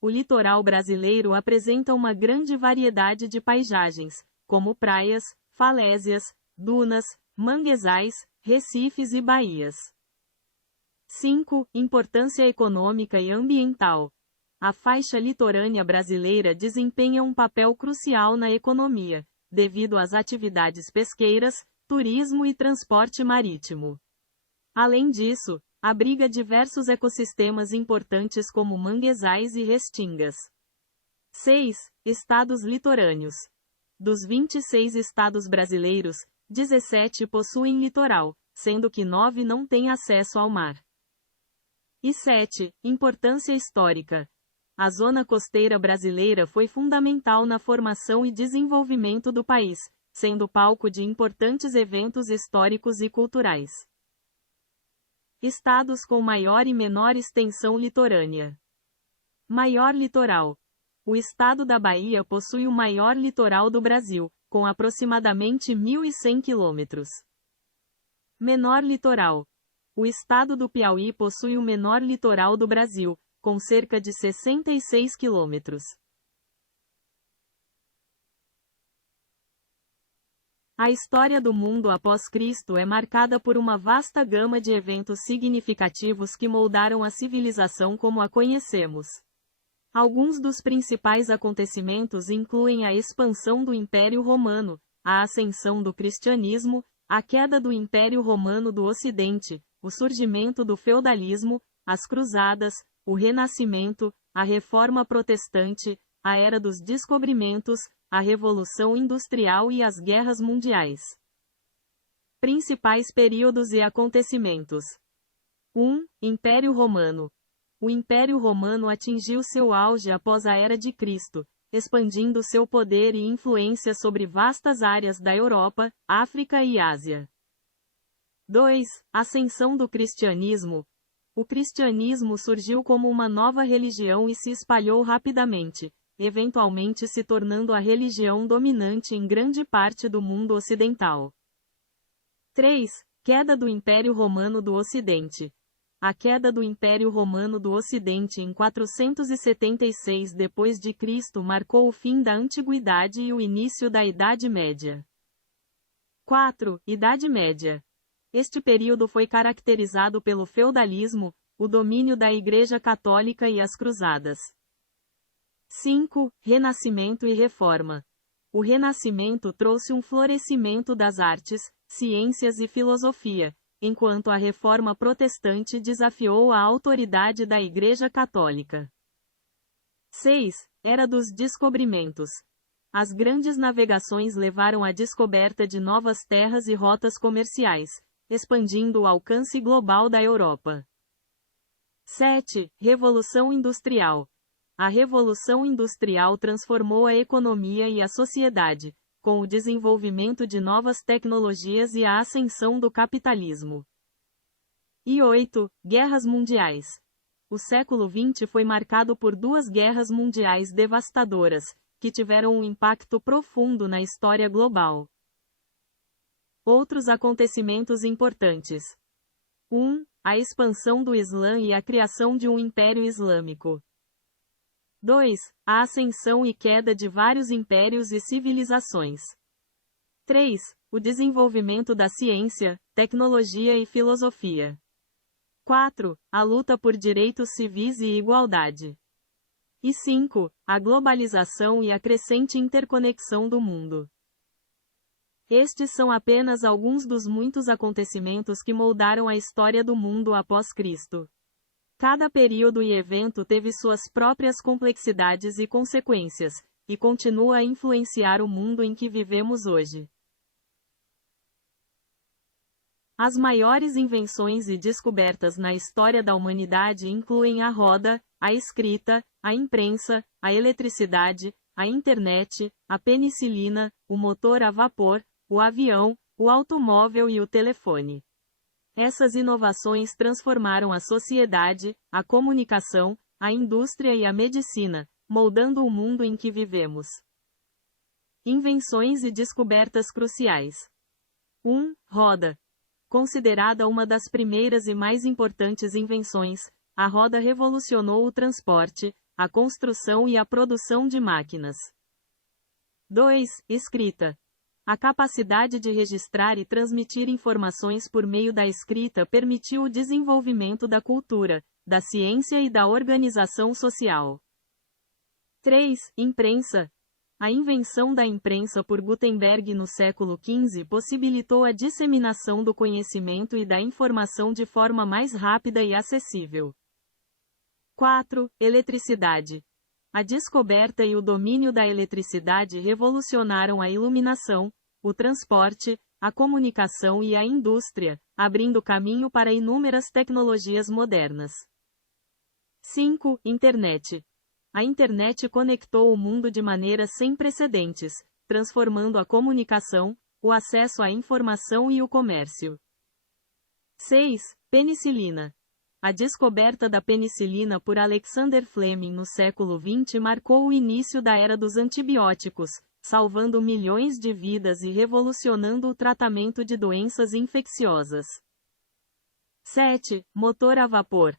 O litoral brasileiro apresenta uma grande variedade de paisagens, como praias, falésias, dunas, manguezais, recifes e baías. 5. Importância econômica e ambiental. A faixa litorânea brasileira desempenha um papel crucial na economia, devido às atividades pesqueiras, turismo e transporte marítimo. Além disso, abriga diversos ecossistemas importantes como manguezais e restingas. 6. Estados litorâneos. Dos 26 estados brasileiros, 17 possuem litoral, sendo que 9 não têm acesso ao mar. E 7. Importância histórica. A zona costeira brasileira foi fundamental na formação e desenvolvimento do país, sendo palco de importantes eventos históricos e culturais. Estados com maior e menor extensão litorânea. Maior litoral. O estado da Bahia possui o maior litoral do Brasil, com aproximadamente 1.100 quilômetros. Menor litoral. O estado do Piauí possui o menor litoral do Brasil, com cerca de 66 quilômetros. A história do mundo após Cristo é marcada por uma vasta gama de eventos significativos que moldaram a civilização como a conhecemos. Alguns dos principais acontecimentos incluem a expansão do Império Romano, a ascensão do cristianismo, a queda do Império Romano do Ocidente, o surgimento do feudalismo, as cruzadas, o Renascimento, a Reforma Protestante, a Era dos Descobrimentos, a Revolução Industrial e as Guerras Mundiais. Principais períodos e acontecimentos. 1. Império Romano. O Império Romano atingiu seu auge após a Era de Cristo, expandindo seu poder e influência sobre vastas áreas da Europa, África e Ásia. 2. Ascensão do cristianismo. O cristianismo surgiu como uma nova religião e se espalhou rapidamente, eventualmente se tornando a religião dominante em grande parte do mundo ocidental. 3. Queda do Império Romano do Ocidente. A queda do Império Romano do Ocidente em 476 d.C. marcou o fim da Antiguidade e o início da Idade Média. 4. Idade Média. Este período foi caracterizado pelo feudalismo, o domínio da Igreja Católica e as Cruzadas. 5. Renascimento e Reforma. O Renascimento trouxe um florescimento das artes, ciências e filosofia, enquanto a Reforma Protestante desafiou a autoridade da Igreja Católica. 6. Era dos Descobrimentos. As grandes navegações levaram à descoberta de novas terras e rotas comerciais, expandindo o alcance global da Europa. 7. Revolução Industrial. A Revolução Industrial transformou a economia e a sociedade, com o desenvolvimento de novas tecnologias e a ascensão do capitalismo. E 8. Guerras Mundiais. O século XX foi marcado por 2 guerras mundiais devastadoras, que tiveram um impacto profundo na história global. Outros acontecimentos importantes. 1. A expansão do Islã e a criação de um Império Islâmico. 2. A ascensão e queda de vários impérios e civilizações. 3. O desenvolvimento da ciência, tecnologia e filosofia. 4. A luta por direitos civis e igualdade. E 5. A globalização e a crescente interconexão do mundo. Estes são apenas alguns dos muitos acontecimentos que moldaram a história do mundo após Cristo. Cada período e evento teve suas próprias complexidades e consequências, e continua a influenciar o mundo em que vivemos hoje. As maiores invenções e descobertas na história da humanidade incluem a roda, a escrita, a imprensa, a eletricidade, a internet, a penicilina, o motor a vapor, o avião, o automóvel e o telefone. Essas inovações transformaram a sociedade, a comunicação, a indústria e a medicina, moldando o mundo em que vivemos. Invenções e descobertas cruciais. 1. Roda. Considerada uma das primeiras e mais importantes invenções, a roda revolucionou o transporte, a construção e a produção de máquinas. 2. Escrita. A capacidade de registrar e transmitir informações por meio da escrita permitiu o desenvolvimento da cultura, da ciência e da organização social. 3. Imprensa. A invenção da imprensa por Gutenberg no século XV possibilitou a disseminação do conhecimento e da informação de forma mais rápida e acessível. 4. Eletricidade. A descoberta e o domínio da eletricidade revolucionaram a iluminação, o transporte, a comunicação e a indústria, abrindo caminho para inúmeras tecnologias modernas. 5. Internet. A internet conectou o mundo de maneira sem precedentes, transformando a comunicação, o acesso à informação e o comércio. 6. Penicilina. A descoberta da penicilina por Alexander Fleming no século XX marcou o início da era dos antibióticos, salvando milhões de vidas e revolucionando o tratamento de doenças infecciosas. 7. Motor a vapor.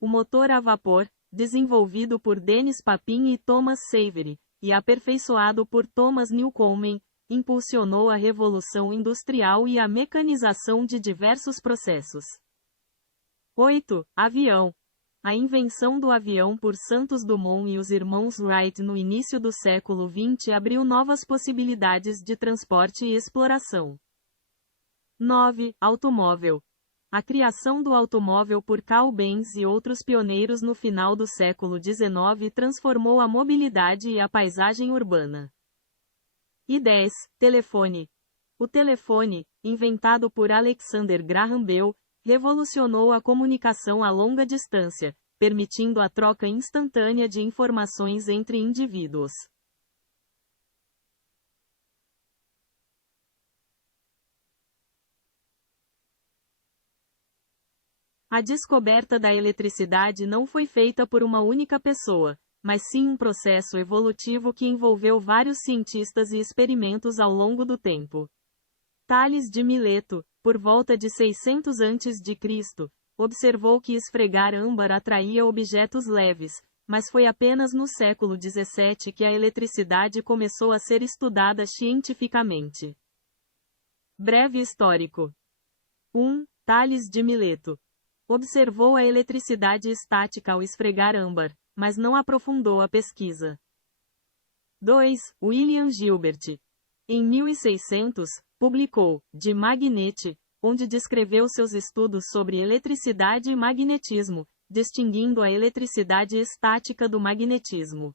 O motor a vapor, desenvolvido por Dennis Papin e Thomas Savery, e aperfeiçoado por Thomas Newcomen, impulsionou a revolução industrial e a mecanização de diversos processos. 8. Avião. A invenção do avião por Santos Dumont e os irmãos Wright no início do século XX abriu novas possibilidades de transporte e exploração. 9. Automóvel. A criação do automóvel por Carl Benz e outros pioneiros no final do século XIX transformou a mobilidade e a paisagem urbana. E 10. Telefone. O telefone, inventado por Alexander Graham Bell, revolucionou a comunicação a longa distância, permitindo a troca instantânea de informações entre indivíduos. A descoberta da eletricidade não foi feita por uma única pessoa, mas sim um processo evolutivo que envolveu vários cientistas e experimentos ao longo do tempo. Tales de Mileto, por volta de 600 a.C., observou que esfregar âmbar atraía objetos leves, mas foi apenas no século XVII que a eletricidade começou a ser estudada cientificamente. Breve histórico. 1. Tales de Mileto. Observou a eletricidade estática ao esfregar âmbar, mas não aprofundou a pesquisa. 2. William Gilbert. Em 1600, publicou De Magnete, onde descreveu seus estudos sobre eletricidade e magnetismo, distinguindo a eletricidade estática do magnetismo.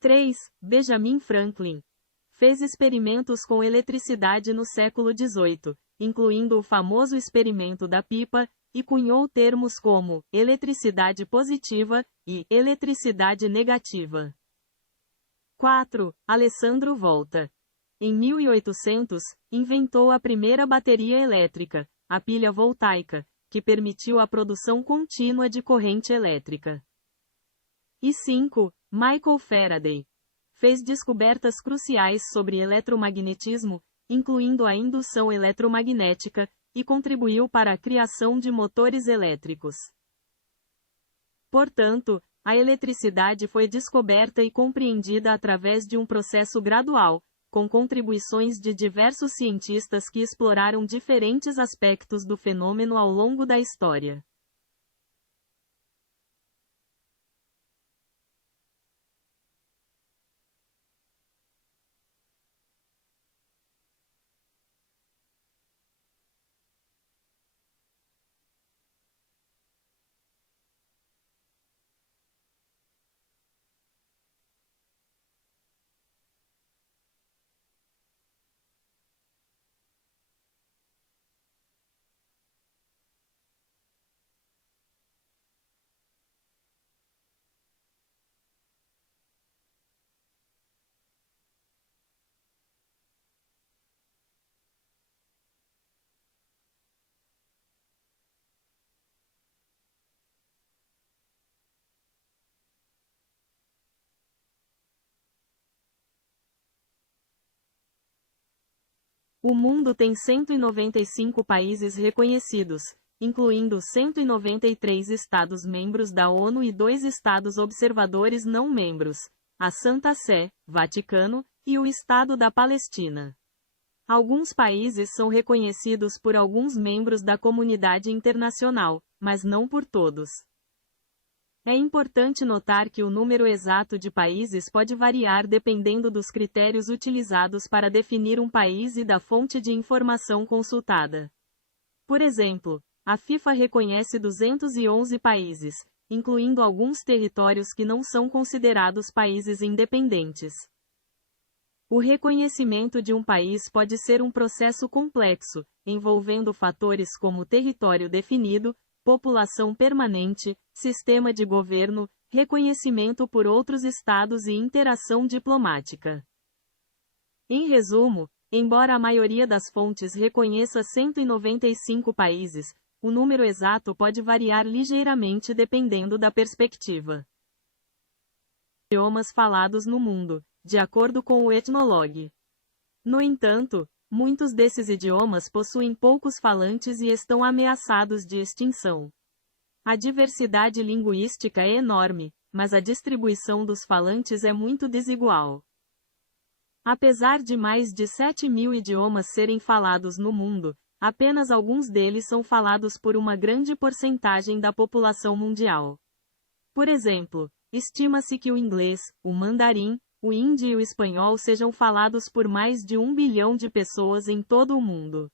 3. Benjamin Franklin. Fez experimentos com eletricidade no século XVIII, incluindo o famoso experimento da pipa, e cunhou termos como eletricidade positiva e eletricidade negativa. 4. Alessandro Volta. Em 1800, inventou a primeira bateria elétrica, a pilha voltaica, que permitiu a produção contínua de corrente elétrica. E 5. Michael Faraday. Fez descobertas cruciais sobre eletromagnetismo, incluindo a indução eletromagnética, e contribuiu para a criação de motores elétricos. Portanto, a eletricidade foi descoberta e compreendida através de um processo gradual, com contribuições de diversos cientistas que exploraram diferentes aspectos do fenômeno ao longo da história. O mundo tem 195 países reconhecidos, incluindo 193 Estados-membros da ONU e 2 Estados observadores não-membros, a Santa Sé, Vaticano, e o Estado da Palestina. Alguns países são reconhecidos por alguns membros da comunidade internacional, mas não por todos. É importante notar que o número exato de países pode variar dependendo dos critérios utilizados para definir um país e da fonte de informação consultada. Por exemplo, a FIFA reconhece 211 países, incluindo alguns territórios que não são considerados países independentes. O reconhecimento de um país pode ser um processo complexo, envolvendo fatores como território definido, população permanente, sistema de governo, reconhecimento por outros estados e interação diplomática. Em resumo, embora a maioria das fontes reconheça 195 países, o número exato pode variar ligeiramente dependendo da perspectiva. Idiomas falados no mundo, de acordo com o Ethnologue. No entanto, muitos desses idiomas possuem poucos falantes e estão ameaçados de extinção. A diversidade linguística é enorme, mas a distribuição dos falantes é muito desigual. Apesar de mais de 7.000 idiomas serem falados no mundo, apenas alguns deles são falados por uma grande porcentagem da população mundial. Por exemplo, estima-se que o inglês, o mandarim, o hindi e o espanhol sejam falados por mais de 1 bilhão de pessoas em todo o mundo.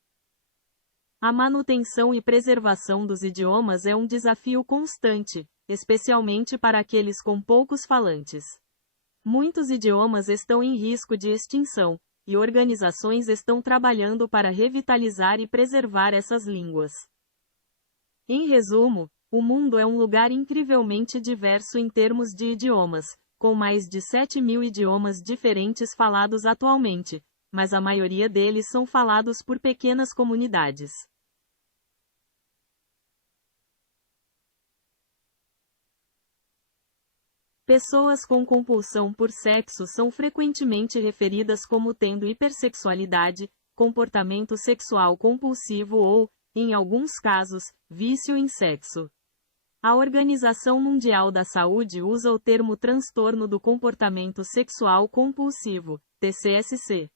A manutenção e preservação dos idiomas é um desafio constante, especialmente para aqueles com poucos falantes. Muitos idiomas estão em risco de extinção, e organizações estão trabalhando para revitalizar e preservar essas línguas. Em resumo, o mundo é um lugar incrivelmente diverso em termos de idiomas, com mais de 7.000 idiomas diferentes falados atualmente, mas a maioria deles são falados por pequenas comunidades. Pessoas com compulsão por sexo são frequentemente referidas como tendo hipersexualidade, comportamento sexual compulsivo ou, em alguns casos, vício em sexo. A Organização Mundial da Saúde usa o termo transtorno do comportamento sexual compulsivo, TCSC.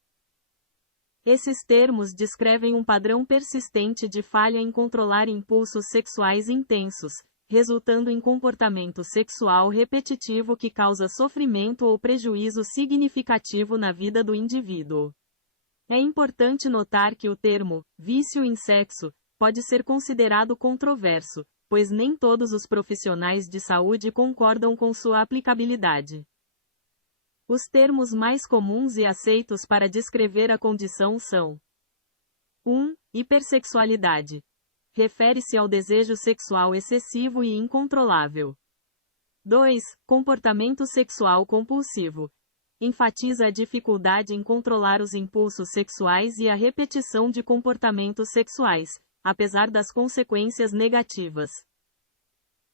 Esses termos descrevem um padrão persistente de falha em controlar impulsos sexuais intensos, resultando em comportamento sexual repetitivo que causa sofrimento ou prejuízo significativo na vida do indivíduo. É importante notar que o termo vício em sexo pode ser considerado controverso, pois nem todos os profissionais de saúde concordam com sua aplicabilidade. Os termos mais comuns e aceitos para descrever a condição são: 1. Hipersexualidade. Refere-se ao desejo sexual excessivo e incontrolável. 2. Comportamento sexual compulsivo. Enfatiza a dificuldade em controlar os impulsos sexuais e a repetição de comportamentos sexuais, apesar das consequências negativas.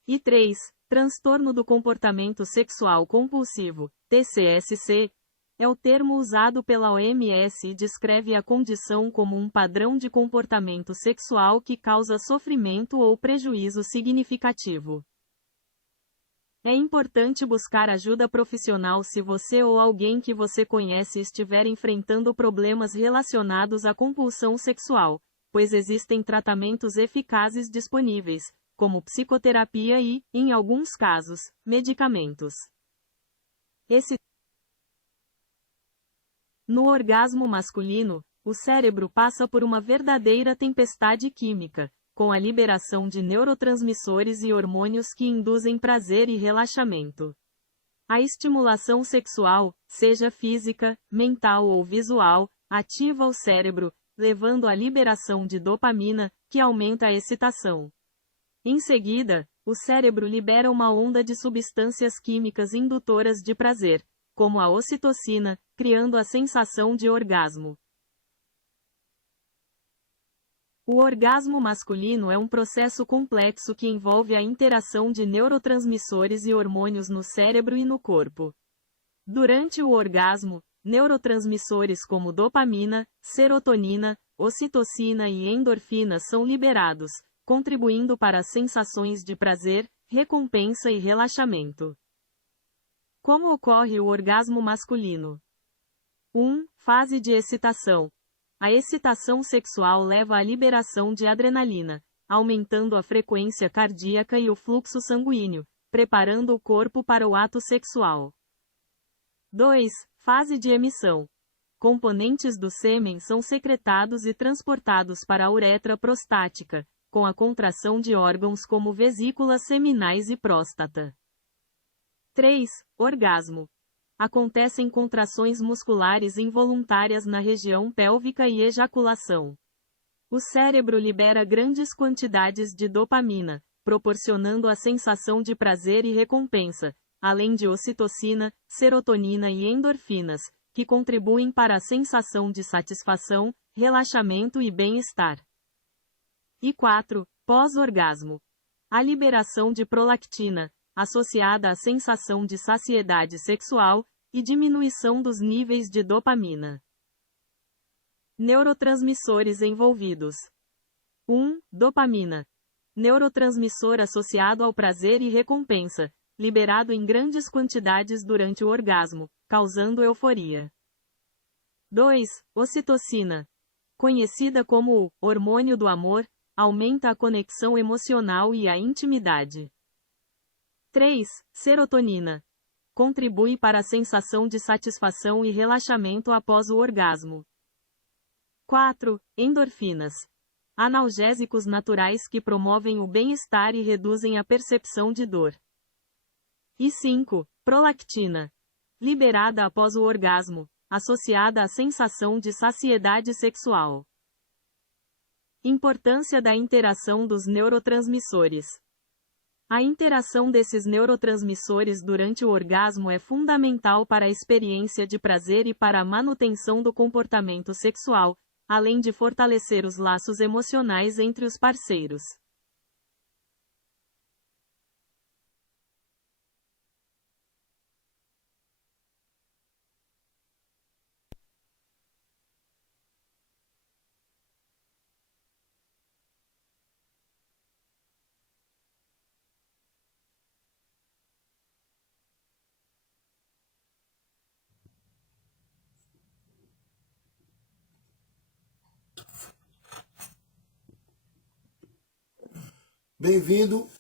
E 3. Transtorno do comportamento sexual compulsivo, TCSC, é o termo usado pela OMS e descreve a condição como um padrão de comportamento sexual que causa sofrimento ou prejuízo significativo. É importante buscar ajuda profissional se você ou alguém que você conhece estiver enfrentando problemas relacionados à compulsão sexual, pois existem tratamentos eficazes disponíveis, como psicoterapia e, em alguns casos, medicamentos. No orgasmo masculino, o cérebro passa por uma verdadeira tempestade química, com a liberação de neurotransmissores e hormônios que induzem prazer e relaxamento. A estimulação sexual, seja física, mental ou visual, ativa o cérebro, levando à liberação de dopamina, que aumenta a excitação. Em seguida, o cérebro libera uma onda de substâncias químicas indutoras de prazer, como a ocitocina, criando a sensação de orgasmo. O orgasmo masculino é um processo complexo que envolve a interação de neurotransmissores e hormônios no cérebro e no corpo. Durante o orgasmo, neurotransmissores como dopamina, serotonina, ocitocina e endorfina são liberados, contribuindo para as sensações de prazer, recompensa e relaxamento. Como ocorre o orgasmo masculino? 1. Fase de excitação. A excitação sexual leva à liberação de adrenalina, aumentando a frequência cardíaca e o fluxo sanguíneo, preparando o corpo para o ato sexual. 2. Fase de emissão. Componentes do sêmen são secretados e transportados para a uretra prostática, com a contração de órgãos como vesículas seminais e próstata. 3. Orgasmo. Acontecem contrações musculares involuntárias na região pélvica e ejaculação. O cérebro libera grandes quantidades de dopamina, proporcionando a sensação de prazer e recompensa, além de ocitocina, serotonina e endorfinas, que contribuem para a sensação de satisfação, relaxamento e bem-estar. E 4. Pós-orgasmo. A liberação de prolactina, associada à sensação de saciedade sexual, e diminuição dos níveis de dopamina. Neurotransmissores envolvidos. 1. Dopamina. Neurotransmissor associado ao prazer e recompensa, liberado em grandes quantidades durante o orgasmo, causando euforia. 2. Ocitocina. Conhecida como o hormônio do amor, aumenta a conexão emocional e a intimidade. 3. Serotonina. Contribui para a sensação de satisfação e relaxamento após o orgasmo. 4. Endorfinas. Analgésicos naturais que promovem o bem-estar e reduzem a percepção de dor. E 5. Prolactina. Liberada após o orgasmo, associada à sensação de saciedade sexual. Importância da interação dos neurotransmissores. A interação desses neurotransmissores durante o orgasmo é fundamental para a experiência de prazer e para a manutenção do comportamento sexual, além de fortalecer os laços emocionais entre os parceiros. Bem-vindo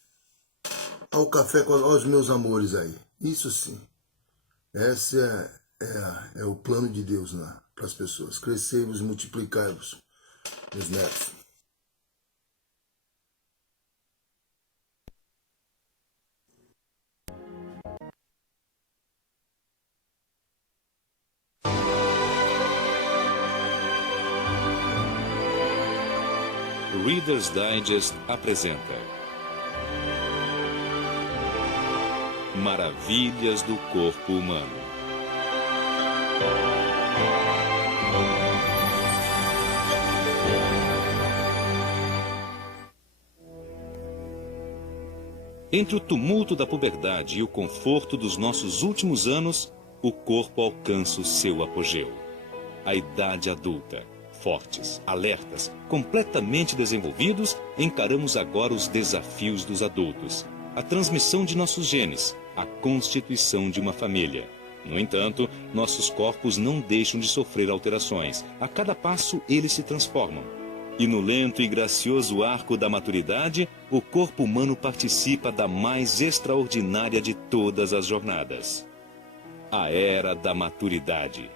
ao Café com os meus amores aí. Isso sim. Esse é o plano de Deus para as pessoas. Crescei-vos e multiplicai-vos, meus netos. Reader's Digest apresenta Maravilhas do Corpo Humano. Entre o tumulto da puberdade e o conforto dos nossos últimos anos, o corpo alcança o seu apogeu. A idade adulta. Fortes, alertas, completamente desenvolvidos, encaramos agora os desafios dos adultos. A transmissão de nossos genes, a constituição de uma família. No entanto, nossos corpos não deixam de sofrer alterações. A cada passo, eles se transformam. E no lento e gracioso arco da maturidade, o corpo humano participa da mais extraordinária de todas as jornadas. A Era da Maturidade.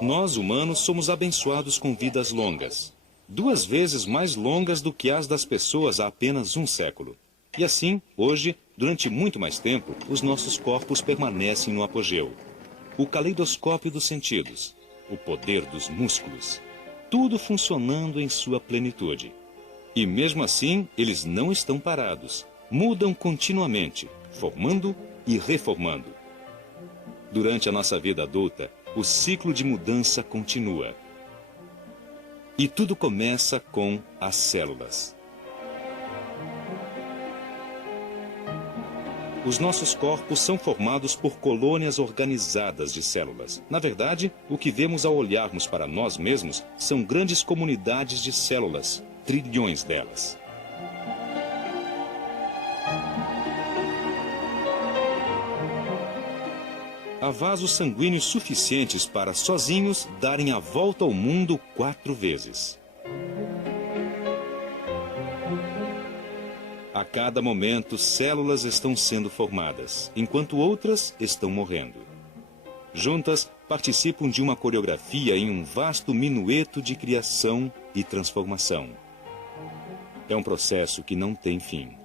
Nós, humanos, somos abençoados com vidas longas. 2 vezes mais longas do que as das pessoas há apenas 1 século. E assim, hoje, durante muito mais tempo, os nossos corpos permanecem no apogeu. O caleidoscópio dos sentidos, o poder dos músculos, tudo funcionando em sua plenitude. E mesmo assim, eles não estão parados. Mudam continuamente, formando e reformando. Durante a nossa vida adulta, o ciclo de mudança continua. E tudo começa com as células. Os nossos corpos são formados por colônias organizadas de células. Na verdade, o que vemos ao olharmos para nós mesmos são grandes comunidades de células, trilhões delas. Há vasos sanguíneos suficientes para, sozinhos, darem a volta ao mundo 4 vezes. A cada momento, células estão sendo formadas, enquanto outras estão morrendo. Juntas, participam de uma coreografia em um vasto minueto de criação e transformação. É um processo que não tem fim.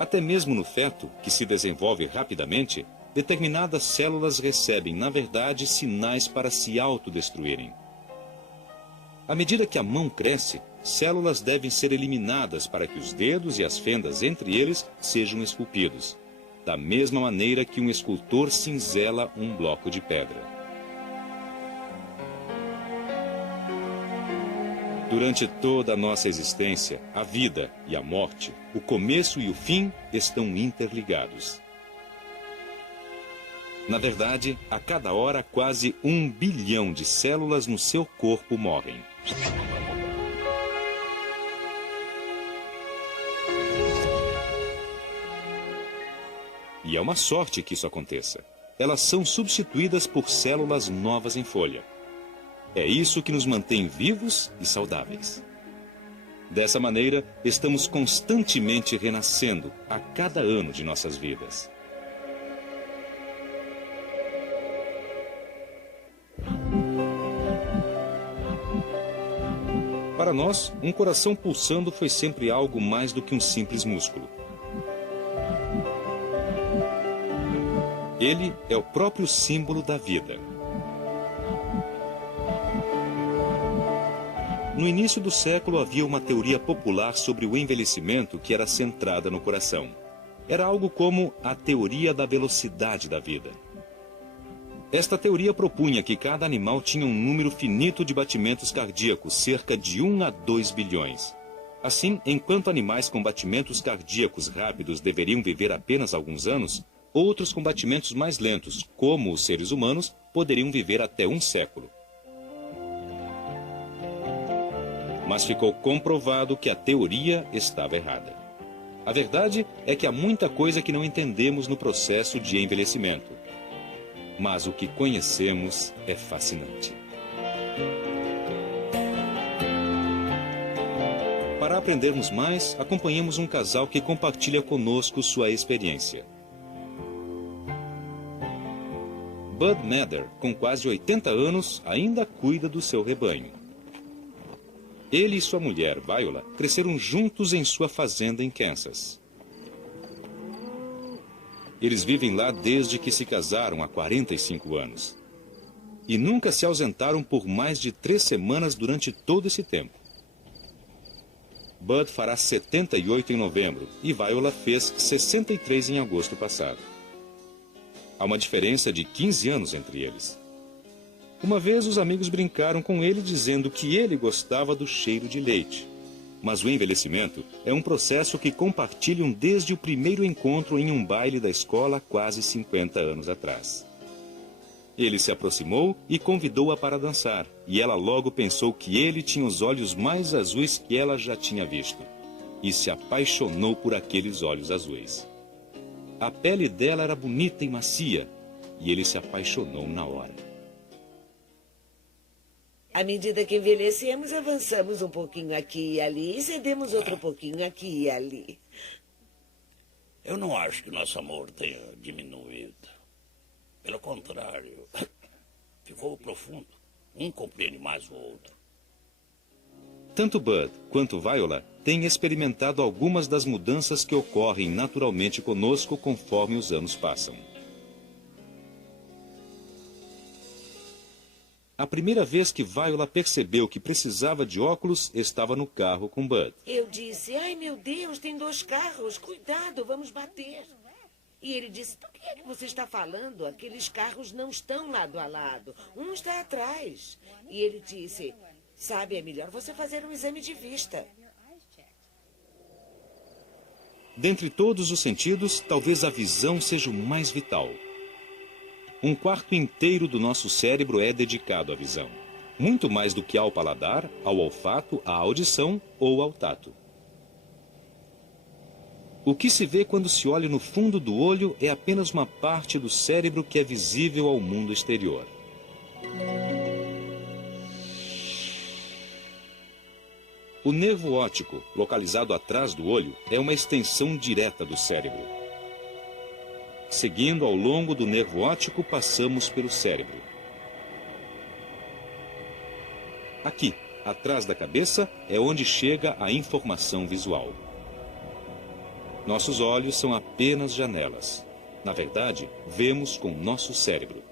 Até mesmo no feto, que se desenvolve rapidamente, determinadas células recebem, na verdade, sinais para se autodestruírem. À medida que a mão cresce, células devem ser eliminadas para que os dedos e as fendas entre eles sejam esculpidos, da mesma maneira que um escultor cinzela um bloco de pedra. Durante toda a nossa existência, a vida e a morte, o começo e o fim estão interligados. Na verdade, a cada hora, quase 1 bilhão de células no seu corpo morrem. E é uma sorte que isso aconteça. Elas são substituídas por células novas em folha. É isso que nos mantém vivos e saudáveis. Dessa maneira, estamos constantemente renascendo a cada ano de nossas vidas. Para nós, um coração pulsando foi sempre algo mais do que um simples músculo. Ele é o próprio símbolo da vida. No início do século havia uma teoria popular sobre o envelhecimento que era centrada no coração. Era algo como a teoria da velocidade da vida. Esta teoria propunha que cada animal tinha um número finito de batimentos cardíacos, cerca de 1 a 2 bilhões. Assim, enquanto animais com batimentos cardíacos rápidos deveriam viver apenas alguns anos, outros com batimentos mais lentos, como os seres humanos, poderiam viver até 1 século. Mas ficou comprovado que a teoria estava errada. A verdade é que há muita coisa que não entendemos no processo de envelhecimento. Mas o que conhecemos é fascinante. Para aprendermos mais, acompanhemos um casal que compartilha conosco sua experiência. Bud Mather, com quase 80 anos, ainda cuida do seu rebanho. Ele e sua mulher, Viola, cresceram juntos em sua fazenda em Kansas. Eles vivem lá desde que se casaram há 45 anos. E nunca se ausentaram por mais de 3 semanas durante todo esse tempo. Bud fará 78 em novembro e Viola fez 63 em agosto passado. Há uma diferença de 15 anos entre eles. Uma vez os amigos brincaram com ele dizendo que ele gostava do cheiro de leite. Mas o envelhecimento é um processo que compartilham desde o primeiro encontro em um baile da escola quase 50 anos atrás. Ele se aproximou e convidou-a para dançar, e ela logo pensou que ele tinha os olhos mais azuis que ela já tinha visto, e se apaixonou por aqueles olhos azuis. A pele dela era bonita e macia, e ele se apaixonou na hora. À medida que envelhecemos, avançamos um pouquinho aqui e ali e cedemos outro pouquinho aqui e ali. Eu não acho que nosso amor tenha diminuído. Pelo contrário, ficou profundo. Um compreende mais o outro. Tanto Bud quanto Viola têm experimentado algumas das mudanças que ocorrem naturalmente conosco conforme os anos passam. A primeira vez que Viola percebeu que precisava de óculos estava no carro com Bud. Eu disse, ai meu Deus, tem 2 carros, cuidado, vamos bater. E ele disse, do que é que você está falando? Aqueles carros não estão lado a lado, um está atrás. E ele disse, Sabe, é melhor você fazer um exame de vista. Dentre todos os sentidos, talvez a visão seja o mais vital. Um quarto inteiro do nosso cérebro é dedicado à visão. Muito mais do que ao paladar, ao olfato, à audição ou ao tato. O que se vê quando se olha no fundo do olho é apenas uma parte do cérebro que é visível ao mundo exterior. O nervo óptico, localizado atrás do olho, é uma extensão direta do cérebro. Seguindo ao longo do nervo óptico, passamos pelo cérebro. Aqui, atrás da cabeça, é onde chega a informação visual. Nossos olhos são apenas janelas. Na verdade, vemos com nosso cérebro.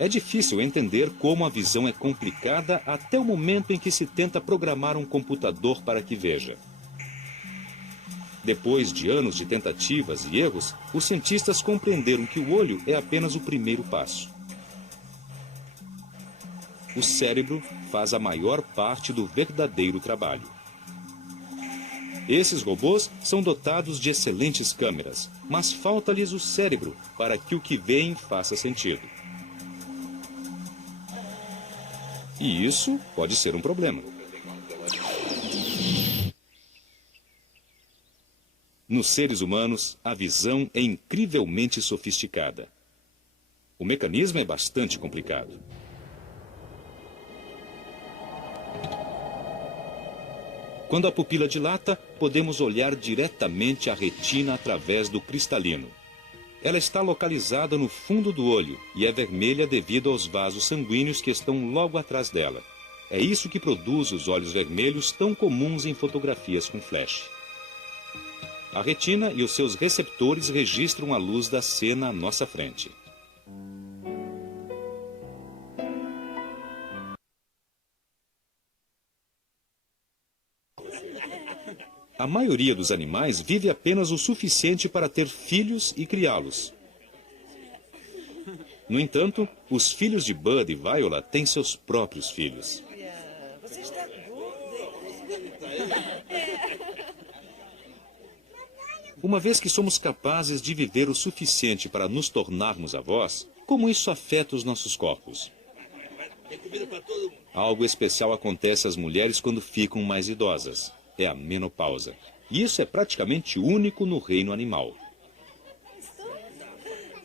É difícil entender como a visão é complicada até o momento em que se tenta programar um computador para que veja. Depois de anos de tentativas e erros, os cientistas compreenderam que o olho é apenas o primeiro passo. O cérebro faz a maior parte do verdadeiro trabalho. Esses robôs são dotados de excelentes câmeras, mas falta-lhes o cérebro para que o que veem faça sentido. E isso pode ser um problema. Nos seres humanos, a visão é incrivelmente sofisticada. O mecanismo é bastante complicado. Quando a pupila dilata, podemos olhar diretamente a retina através do cristalino. Ela está localizada no fundo do olho e é vermelha devido aos vasos sanguíneos que estão logo atrás dela. É isso que produz os olhos vermelhos tão comuns em fotografias com flash. A retina e os seus receptores registram a luz da cena à nossa frente. A maioria dos animais vive apenas o suficiente para ter filhos e criá-los. No entanto, os filhos de Bud e Viola têm seus próprios filhos. Você está gorda. Uma vez que somos capazes de viver o suficiente para nos tornarmos avós, como isso afeta os nossos corpos? Algo especial acontece às mulheres quando ficam mais idosas. É a menopausa. E isso é praticamente único no reino animal.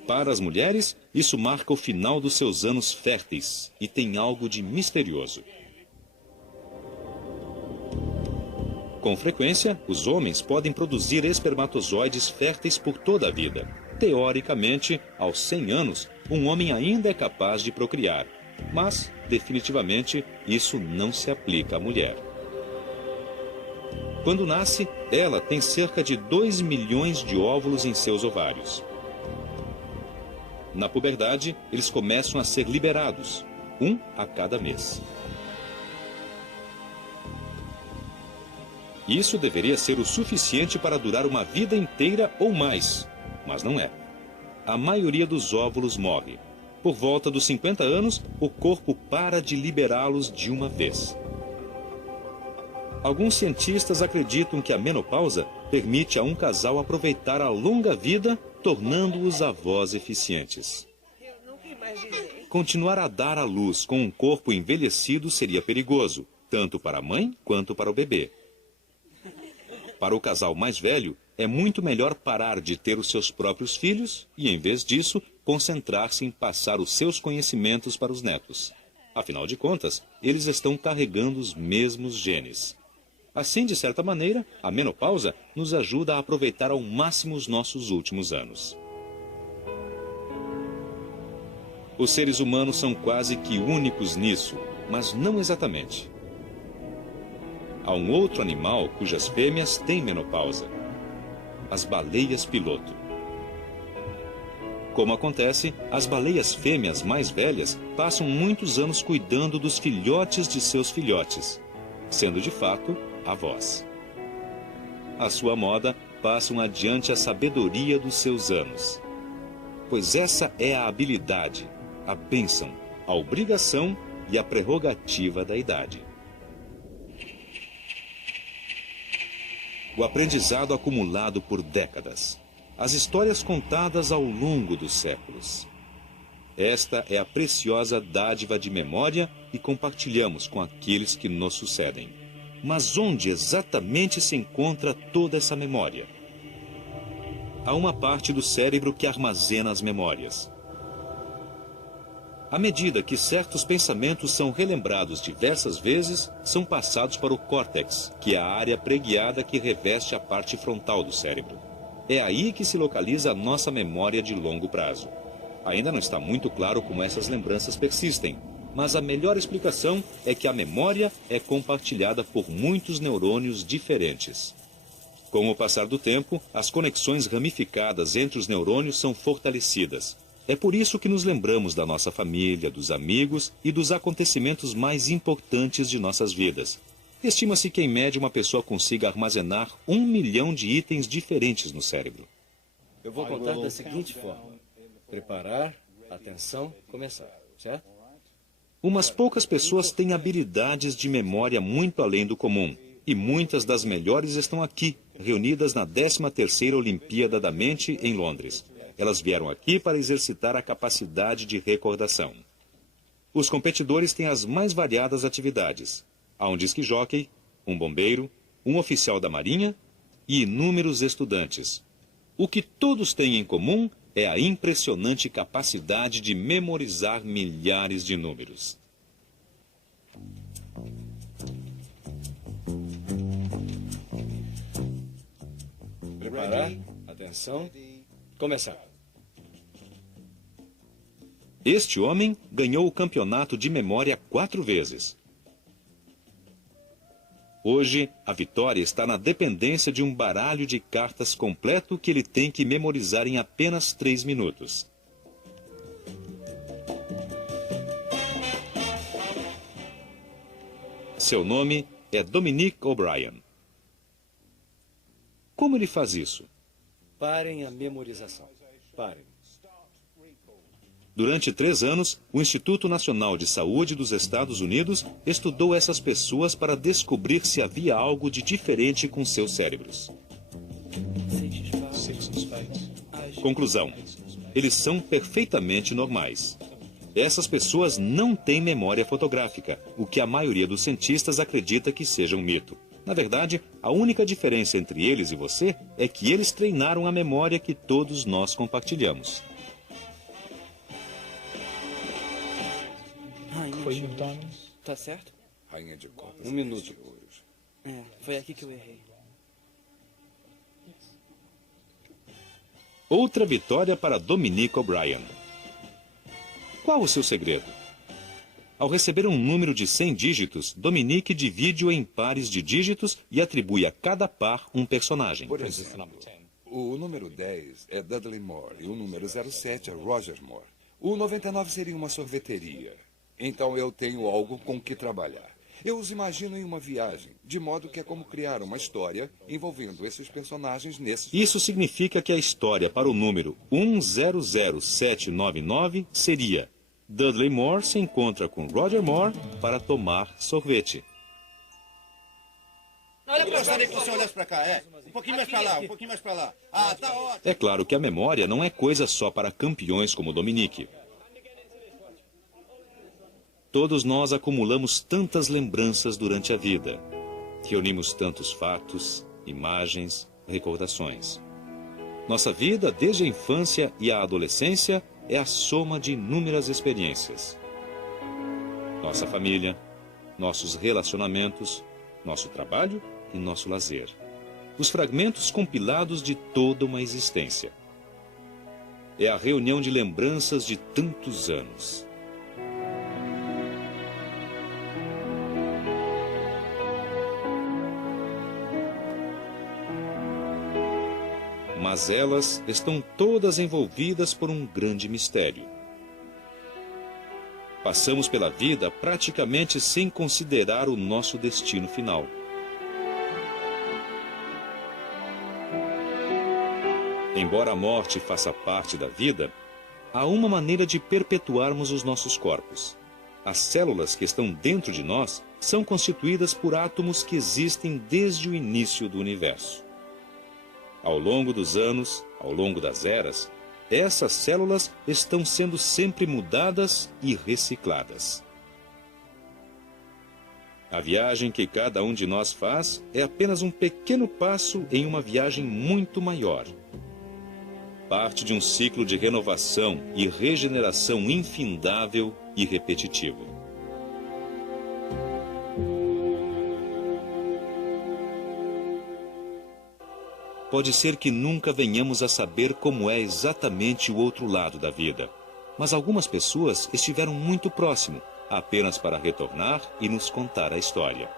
Para as mulheres, isso marca o final dos seus anos férteis e tem algo de misterioso. Com frequência, os homens podem produzir espermatozoides férteis por toda a vida. Teoricamente, aos 100 anos, um homem ainda é capaz de procriar. Mas, definitivamente, isso não se aplica à mulher. Quando nasce, ela tem cerca de 2 milhões de óvulos em seus ovários. Na puberdade, eles começam a ser liberados, um a cada mês. Isso deveria ser o suficiente para durar uma vida inteira ou mais, mas não é. A maioria dos óvulos morre. Por volta dos 50 anos, o corpo para de liberá-los de uma vez. Alguns cientistas acreditam que a menopausa permite a um casal aproveitar a longa vida, tornando-os avós eficientes. Eu nunca imaginei. Continuar a dar à luz com um corpo envelhecido seria perigoso, tanto para a mãe quanto para o bebê. Para o casal mais velho, é muito melhor parar de ter os seus próprios filhos e, em vez disso, concentrar-se em passar os seus conhecimentos para os netos. Afinal de contas, eles estão carregando os mesmos genes. Assim, de certa maneira, a menopausa nos ajuda a aproveitar ao máximo os nossos últimos anos. Os seres humanos são quase que únicos nisso, mas não exatamente. Há um outro animal cujas fêmeas têm menopausa: as baleias piloto. Como acontece, as baleias fêmeas mais velhas passam muitos anos cuidando dos filhotes de seus filhotes, sendo de fato avós. À sua moda, passam adiante a sabedoria dos seus anos. Pois essa é a habilidade, a bênção, a obrigação e a prerrogativa da idade. O aprendizado acumulado por décadas. As histórias contadas ao longo dos séculos. Esta é a preciosa dádiva de memória que compartilhamos com aqueles que nos sucedem. Mas onde exatamente se encontra toda essa memória? Há uma parte do cérebro que armazena as memórias. À medida que certos pensamentos são relembrados diversas vezes, são passados para o córtex, que é a área preguiada que reveste a parte frontal do cérebro. É aí que se localiza a nossa memória de longo prazo. Ainda não está muito claro como essas lembranças persistem, mas a melhor explicação é que a memória é compartilhada por muitos neurônios diferentes. Com o passar do tempo, as conexões ramificadas entre os neurônios são fortalecidas. É por isso que nos lembramos da nossa família, dos amigos e dos acontecimentos mais importantes de nossas vidas. Estima-se que, em média, uma pessoa consiga armazenar 1 milhão de itens diferentes no cérebro. Eu vou contar da seguinte forma. Preparar, atenção, começar, certo? Umas poucas pessoas têm habilidades de memória muito além do comum. E muitas das melhores estão aqui, reunidas na 13ª Olimpíada da Mente, em Londres. Elas vieram aqui para exercitar a capacidade de recordação. Os competidores têm as mais variadas atividades. Há um disque jockey, um bombeiro, um oficial da marinha e inúmeros estudantes. O que todos têm em comum é a impressionante capacidade de memorizar milhares de números. Preparar, atenção, começar. Este homem ganhou o campeonato de memória 4 vezes. Hoje, a vitória está na dependência de um baralho de cartas completo que ele tem que memorizar em apenas 3 minutos. Seu nome é Dominic O'Brien. Como ele faz isso? Parem a memorização. Parem. Durante 3 anos, o Instituto Nacional de Saúde dos Estados Unidos estudou essas pessoas para descobrir se havia algo de diferente com seus cérebros. Conclusão: eles são perfeitamente normais. Essas pessoas não têm memória fotográfica, o que a maioria dos cientistas acredita que seja um mito. Na verdade, a única diferença entre eles e você é que eles treinaram a memória que todos nós compartilhamos. Foi McDonald's. Tá certo? Rainha de copas. 1 minuto. Foi aqui que eu errei. Outra vitória para Dominic O'Brien. Qual o seu segredo? Ao receber um número de 100 dígitos, Dominic divide-o em pares de dígitos e atribui a cada par um personagem. Por exemplo, o número 10 é Dudley Moore e o número 07 é Roger Moore. O 99 seria uma sorveteria. Então eu tenho algo com que trabalhar. Eu os imagino em uma viagem, de modo que é como criar uma história envolvendo esses personagens nesses... Isso significa que a história para o número 100799 seria: Dudley Moore se encontra com Roger Moore para tomar sorvete. Olha, eu gostaria que você olhasse para cá, Um pouquinho mais para lá, um pouquinho mais para lá. Ah, tá ótimo. É claro que a memória não é coisa só para campeões como Dominic. Todos nós acumulamos tantas lembranças durante a vida. Reunimos tantos fatos, imagens, recordações. Nossa vida, desde a infância e a adolescência, é a soma de inúmeras experiências. Nossa família, nossos relacionamentos, nosso trabalho e nosso lazer. Os fragmentos compilados de toda uma existência. É a reunião de lembranças de tantos anos. Mas elas estão todas envolvidas por um grande mistério. Passamos pela vida praticamente sem considerar o nosso destino final. Embora a morte faça parte da vida, há uma maneira de perpetuarmos os nossos corpos. As células que estão dentro de nós são constituídas por átomos que existem desde o início do universo. Ao longo dos anos, ao longo das eras, essas células estão sendo sempre mudadas e recicladas. A viagem que cada um de nós faz é apenas um pequeno passo em uma viagem muito maior. Parte de um ciclo de renovação e regeneração infindável e repetitivo. Pode ser que nunca venhamos a saber como é exatamente o outro lado da vida, mas algumas pessoas estiveram muito próximo, apenas para retornar e nos contar a história.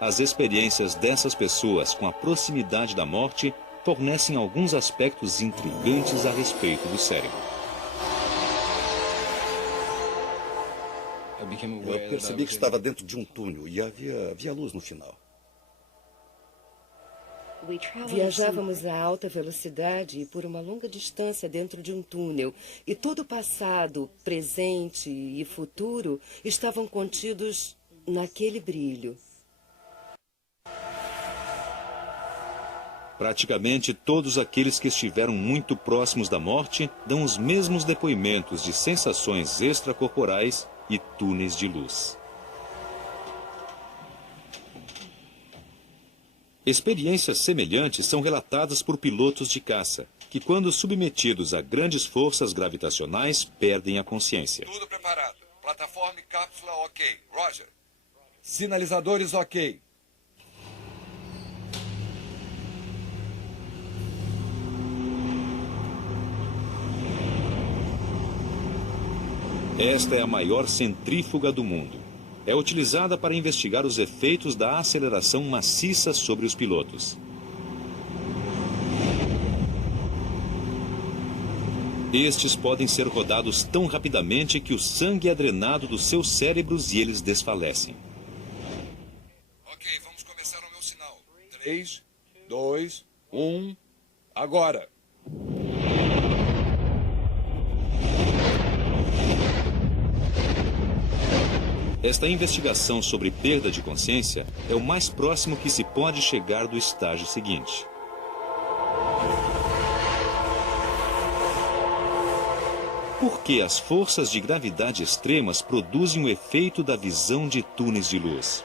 As experiências dessas pessoas com a proximidade da morte fornecem alguns aspectos intrigantes a respeito do cérebro. Eu percebi que estava dentro de um túnel e havia luz no final. Viajávamos a alta velocidade e por uma longa distância dentro de um túnel. E todo o passado, presente e futuro estavam contidos naquele brilho. Praticamente todos aqueles que estiveram muito próximos da morte dão os mesmos depoimentos de sensações extracorporais e túneis de luz. Experiências semelhantes são relatadas por pilotos de caça, que quando submetidos a grandes forças gravitacionais perdem a consciência. Tudo preparado. Plataforma e cápsula ok. Roger. Sinalizadores ok. Esta é a maior centrífuga do mundo. É utilizada para investigar os efeitos da aceleração maciça sobre os pilotos. Estes podem ser rodados tão rapidamente que o sangue é drenado dos seus cérebros e eles desfalecem. Ok, vamos começar o meu sinal. 3, 2, 1, agora! Esta investigação sobre perda de consciência é o mais próximo que se pode chegar do estágio seguinte. Por que as forças de gravidade extremas produzem o efeito da visão de túneis de luz?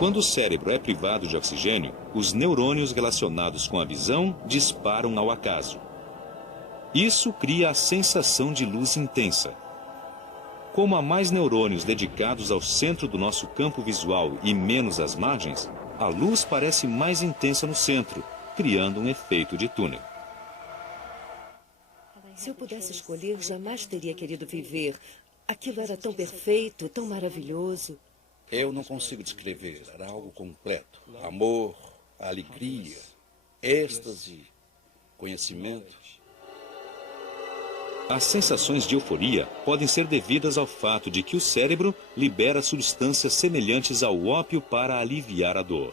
Quando o cérebro é privado de oxigênio, os neurônios relacionados com a visão disparam ao acaso. Isso cria a sensação de luz intensa. Como há mais neurônios dedicados ao centro do nosso campo visual e menos às margens, a luz parece mais intensa no centro, criando um efeito de túnel. Se eu pudesse escolher, jamais teria querido viver. Aquilo era tão perfeito, tão maravilhoso. Eu não consigo descrever. Era algo completo. Amor, alegria, êxtase, conhecimento. As sensações de euforia podem ser devidas ao fato de que o cérebro libera substâncias semelhantes ao ópio para aliviar a dor.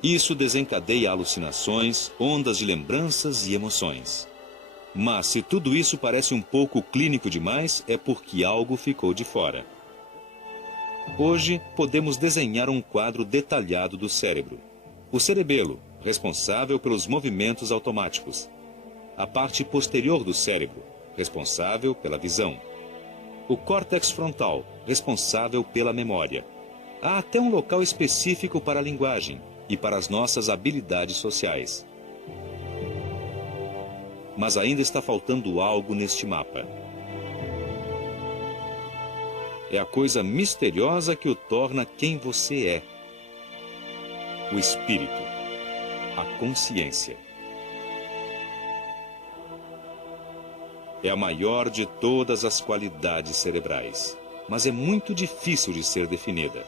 Isso desencadeia alucinações, ondas de lembranças e emoções. Mas se tudo isso parece um pouco clínico demais, é porque algo ficou de fora. Hoje, podemos desenhar um quadro detalhado do cérebro. O cerebelo, responsável pelos movimentos automáticos. A parte posterior do cérebro, responsável pela visão. O córtex frontal, responsável pela memória. Há até um local específico para a linguagem e para as nossas habilidades sociais. Mas ainda está faltando algo neste mapa. É a coisa misteriosa que o torna quem você é. O espírito, a consciência. É a maior de todas as qualidades cerebrais, mas é muito difícil de ser definida.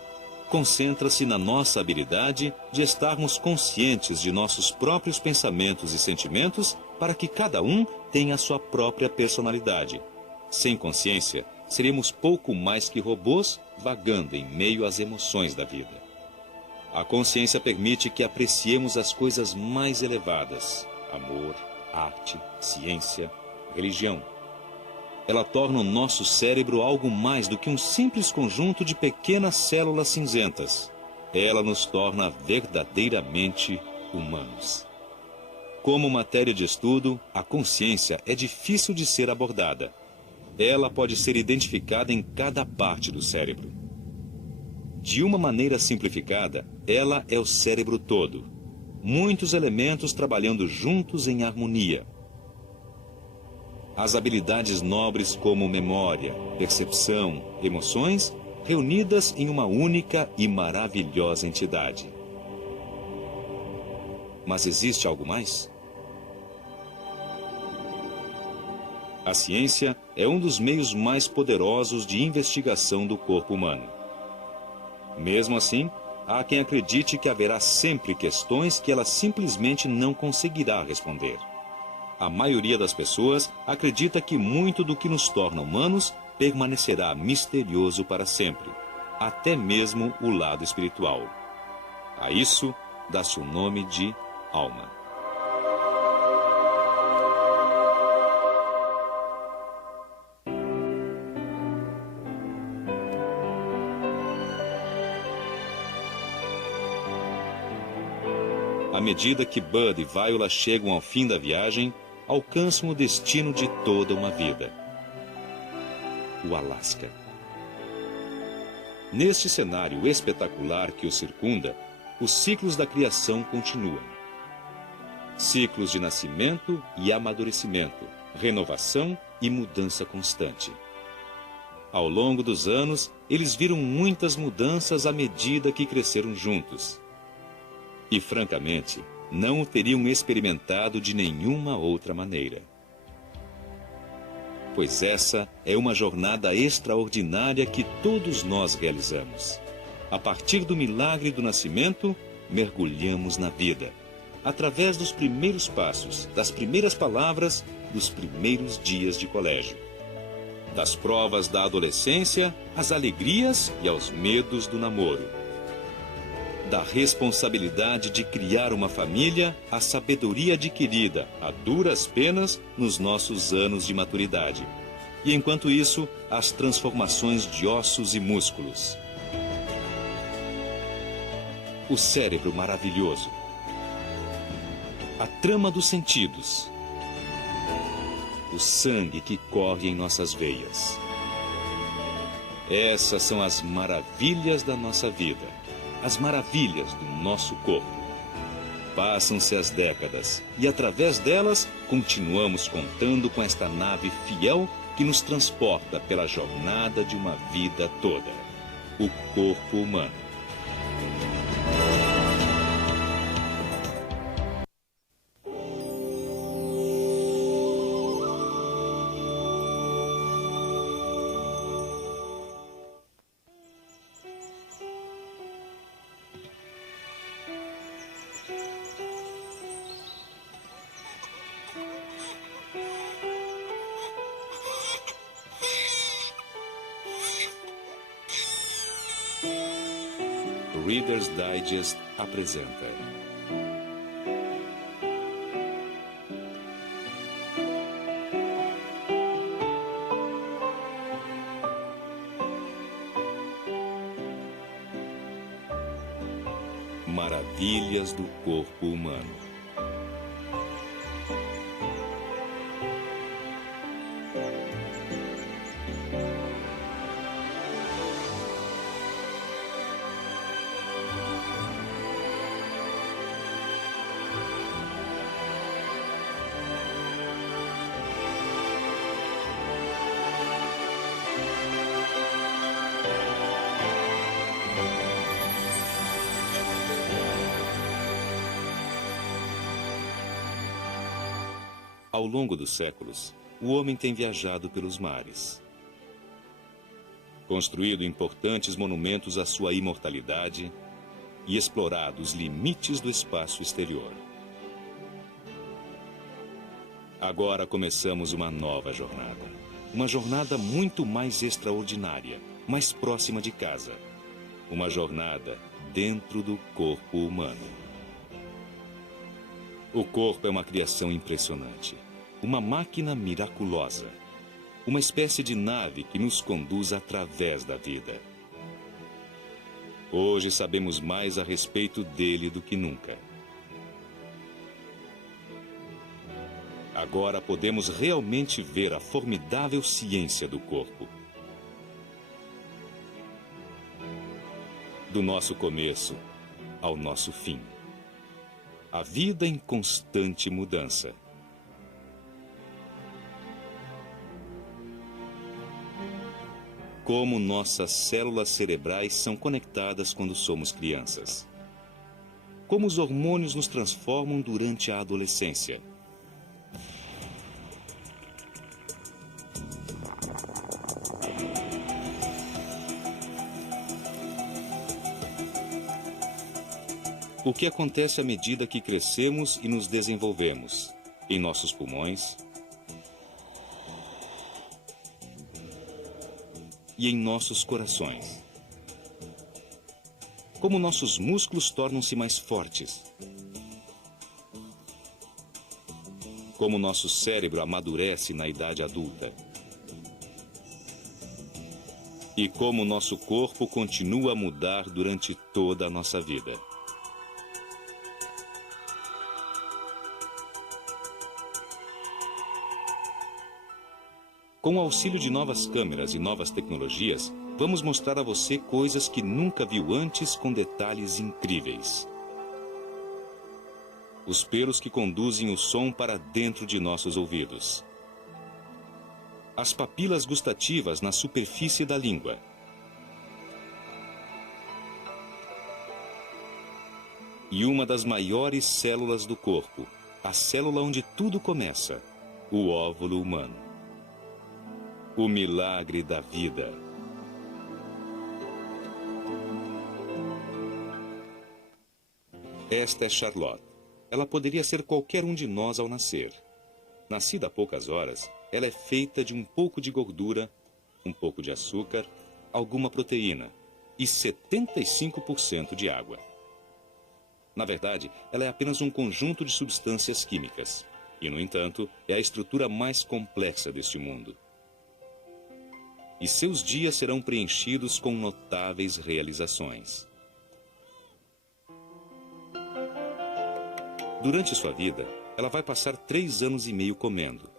Concentra-se na nossa habilidade de estarmos conscientes de nossos próprios pensamentos e sentimentos para que cada um tenha a sua própria personalidade. Sem consciência, seríamos pouco mais que robôs vagando em meio às emoções da vida. A consciência permite que apreciemos as coisas mais elevadas: amor, arte, ciência, religião. ela torna o nosso cérebro algo mais do que um simples conjunto de pequenas células cinzentas. Ela nos torna verdadeiramente humanos. Como matéria de estudo, a consciência é difícil de ser abordada. Ela pode ser identificada em cada parte do cérebro. De uma maneira simplificada, ela é o cérebro todo. Muitos elementos trabalhando juntos em harmonia. As habilidades nobres como memória, percepção, emoções, reunidas em uma única e maravilhosa entidade. Mas existe algo mais? A ciência é um dos meios mais poderosos de investigação do corpo humano. Mesmo assim, há quem acredite que haverá sempre questões que ela simplesmente não conseguirá responder. A maioria das pessoas acredita que muito do que nos torna humanos permanecerá misterioso para sempre, até mesmo o lado espiritual. A isso dá-se o nome de alma. À medida que Bud e Viola chegam ao fim da viagem, alcançam o destino de toda uma vida: o Alasca. Neste cenário espetacular que o circunda, os ciclos da criação continuam. Ciclos de nascimento e amadurecimento, renovação e mudança constante. Ao longo dos anos, eles viram muitas mudanças à medida que cresceram juntos. E, francamente, não o teriam experimentado de nenhuma outra maneira. Pois essa é uma jornada extraordinária que todos nós realizamos. A partir do milagre do nascimento, mergulhamos na vida, através dos primeiros passos, das primeiras palavras, dos primeiros dias de colégio. Das provas da adolescência, às alegrias e aos medos do namoro. Da responsabilidade de criar uma família à sabedoria adquirida a duras penas nos nossos anos de maturidade. E enquanto isso, as transformações de ossos e músculos. O cérebro maravilhoso. A trama dos sentidos. O sangue que corre em nossas veias. Essas são as maravilhas da nossa vida. As maravilhas do nosso corpo. Passam-se as décadas e, através delas, continuamos contando com esta nave fiel que nos transporta pela jornada de uma vida toda: o corpo humano. Reader's Digest apresenta Maravilhas do Corpo Humano. Ao longo dos séculos, o homem tem viajado pelos mares, construído importantes monumentos à sua imortalidade e explorado os limites do espaço exterior. Agora começamos uma nova jornada. Uma jornada muito mais extraordinária, mais próxima de casa. Uma jornada dentro do corpo humano. O corpo é uma criação impressionante. Uma máquina miraculosa. uma espécie de nave que nos conduz através da vida. Hoje sabemos mais a respeito dele do que nunca. Agora podemos realmente ver a formidável ciência do corpo. Do nosso começo ao nosso fim. A vida em constante mudança. Como nossas células cerebrais são conectadas quando somos crianças. Como os hormônios nos transformam durante a adolescência. O que acontece à medida que crescemos e nos desenvolvemos em nossos pulmões e em nossos corações. Como nossos músculos tornam-se mais fortes. Como nosso cérebro amadurece na idade adulta. E como nosso corpo continua a mudar durante toda a nossa vida. Com o auxílio de novas câmeras e novas tecnologias, vamos mostrar a você coisas que nunca viu antes com detalhes incríveis. Os pelos que conduzem o som para dentro de nossos ouvidos. As papilas gustativas na superfície da língua. E uma das maiores células do corpo, a célula onde tudo começa, o óvulo humano. O milagre da vida. Esta é Charlotte. Ela poderia ser qualquer um de nós ao nascer. Nascida há poucas horas, ela é feita de um pouco de gordura, um pouco de açúcar, alguma proteína e 75% de água. Na verdade, ela é apenas um conjunto de substâncias químicas. E, no entanto, é a estrutura mais complexa deste mundo. E seus dias serão preenchidos com notáveis realizações. Durante sua vida, ela vai passar 3 anos e meio comendo,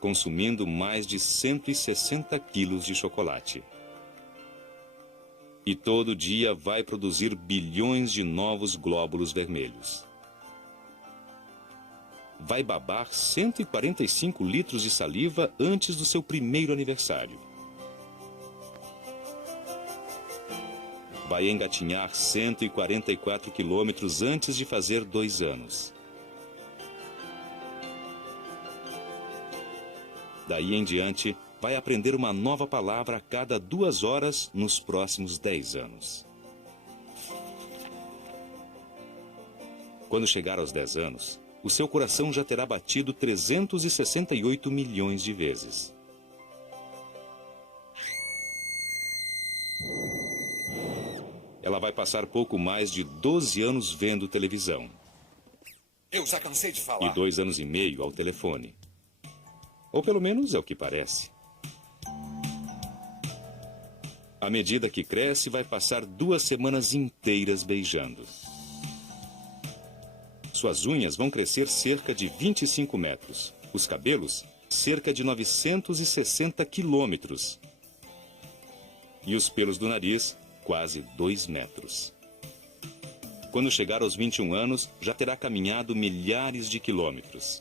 consumindo mais de 160 quilos de chocolate. E todo dia vai produzir bilhões de novos glóbulos vermelhos. Vai babar 145 litros de saliva antes do seu primeiro aniversário. Vai engatinhar 144 quilômetros antes de fazer 2 anos. Daí em diante, vai aprender uma nova palavra a cada 2 horas nos próximos 10 anos. Quando chegar aos 10 anos, o seu coração já terá batido 368 milhões de vezes. Ela vai passar pouco mais de 12 anos vendo televisão. Eu já cansei de falar. E 2 anos e meio ao telefone. Ou pelo menos é o que parece. À medida que cresce, vai passar 2 semanas inteiras beijando. Suas unhas vão crescer cerca de 25 metros. Os cabelos, cerca de 960 quilômetros. E os pelos do nariz, quase 2 metros. Quando chegar aos 21 anos, já terá caminhado milhares de quilômetros.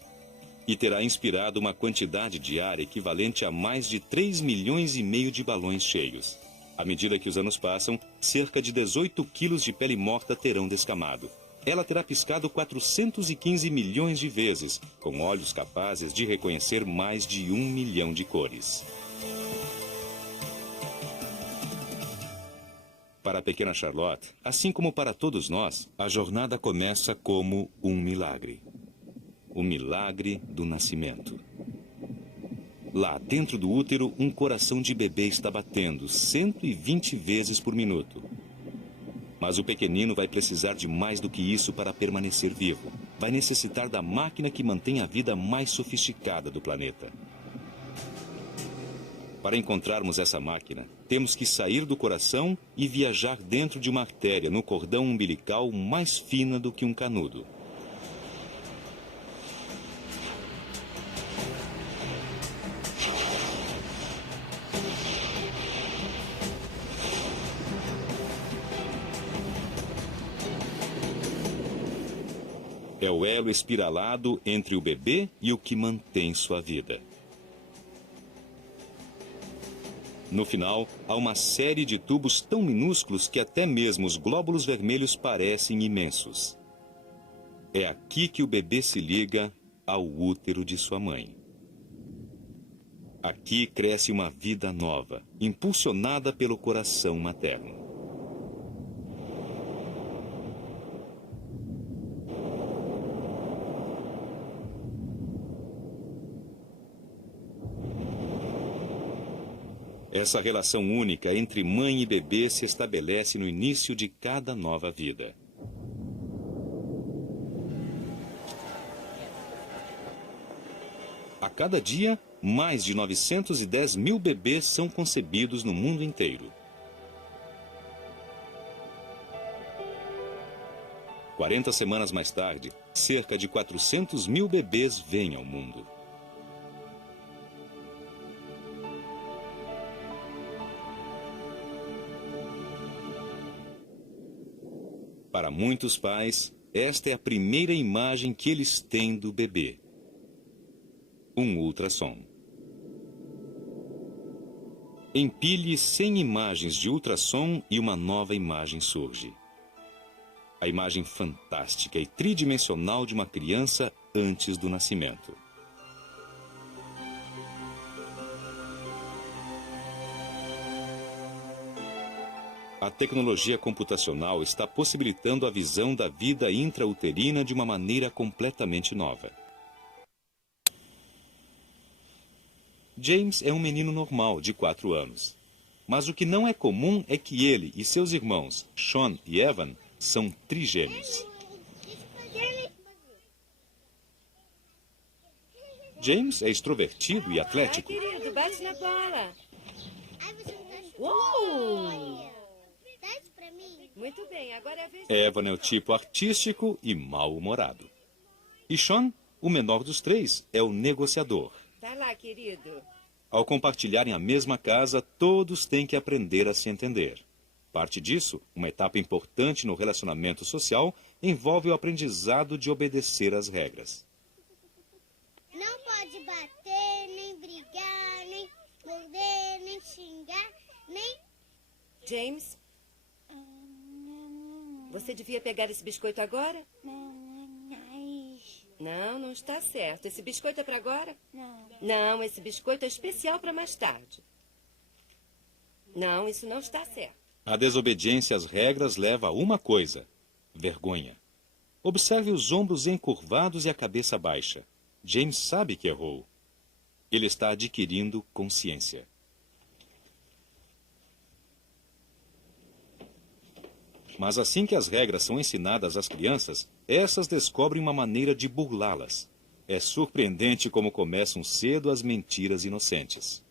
E terá inspirado uma quantidade de ar equivalente a mais de 3 milhões e meio de balões cheios. À medida que os anos passam, cerca de 18 quilos de pele morta terão descamado. Ela terá piscado 415 milhões de vezes, com olhos capazes de reconhecer mais de 1 milhão de cores. Para a pequena Charlotte, assim como para todos nós, a jornada começa como um milagre. O milagre do nascimento. Lá dentro do útero, um coração de bebê está batendo 120 vezes por minuto. Mas o pequenino vai precisar de mais do que isso para permanecer vivo. Vai necessitar da máquina que mantém a vida mais sofisticada do planeta. Para encontrarmos essa máquina, temos que sair do coração e viajar dentro de uma artéria no cordão umbilical mais fina do que um canudo. É o elo espiralado entre o bebê e o que mantém sua vida. No final, há uma série de tubos tão minúsculos que até mesmo os glóbulos vermelhos parecem imensos. É aqui que o bebê se liga ao útero de sua mãe. Aqui cresce uma vida nova, impulsionada pelo coração materno. Essa relação única entre mãe e bebê se estabelece no início de cada nova vida. A cada dia, mais de 910 mil bebês são concebidos no mundo inteiro. 40 semanas mais tarde, cerca de 400 mil bebês vêm ao mundo. Para muitos pais, esta é a primeira imagem que eles têm do bebê. Um ultrassom. Empilhe 100 imagens de ultrassom e uma nova imagem surge. A imagem fantástica e tridimensional de uma criança antes do nascimento. A tecnologia computacional está possibilitando a visão da vida intrauterina de uma maneira completamente nova. James é um menino normal de 4 anos. Mas o que não é comum é que ele e seus irmãos, Sean e Evan, são trigêmeos. James é extrovertido e atlético. Ai, querido, bate na bola. Uou! Muito bem, agora é a vez... Evan é o tipo artístico e mal-humorado. E Sean, o menor dos 3, é o negociador. Vai lá, querido. Ao compartilharem a mesma casa, todos têm que aprender a se entender. Parte disso, uma etapa importante no relacionamento social, envolve o aprendizado de obedecer às regras. Não pode bater, nem brigar, nem morder, nem xingar, nem... James, você devia pegar esse biscoito agora? Não, não está certo. Esse biscoito é para agora? Não, esse biscoito é especial para mais tarde. Não, isso não está certo. A desobediência às regras leva a uma coisa: vergonha. Observe os ombros encurvados e a cabeça baixa. James sabe que errou. Ele está adquirindo consciência. Mas assim que as regras são ensinadas às crianças, essas descobrem uma maneira de burlá-las. É surpreendente como começam cedo as mentiras inocentes.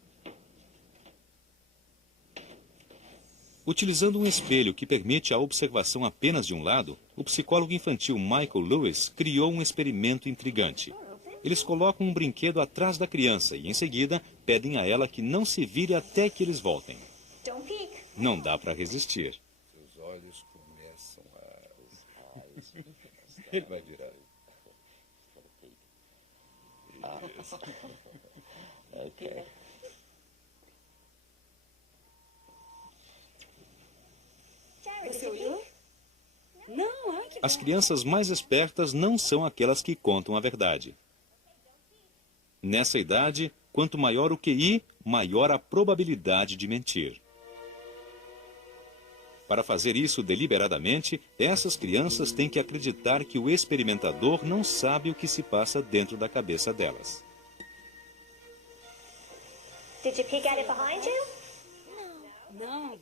Utilizando um espelho que permite a observação apenas de um lado, o psicólogo infantil Michael Lewis criou um experimento intrigante. Eles colocam um brinquedo atrás da criança e, em seguida, pedem a ela que não se vire até que eles voltem. Não dá para resistir. Seus olhos começam a... Ele vai virar. Ok. Você olhou? Não, ai que... As crianças mais espertas não são aquelas que contam a verdade. Nessa idade, quanto maior o QI, maior a probabilidade de mentir. Para fazer isso deliberadamente, essas crianças têm que acreditar que o experimentador não sabe o que se passa dentro da cabeça delas. Did you peek at it behind you? Não.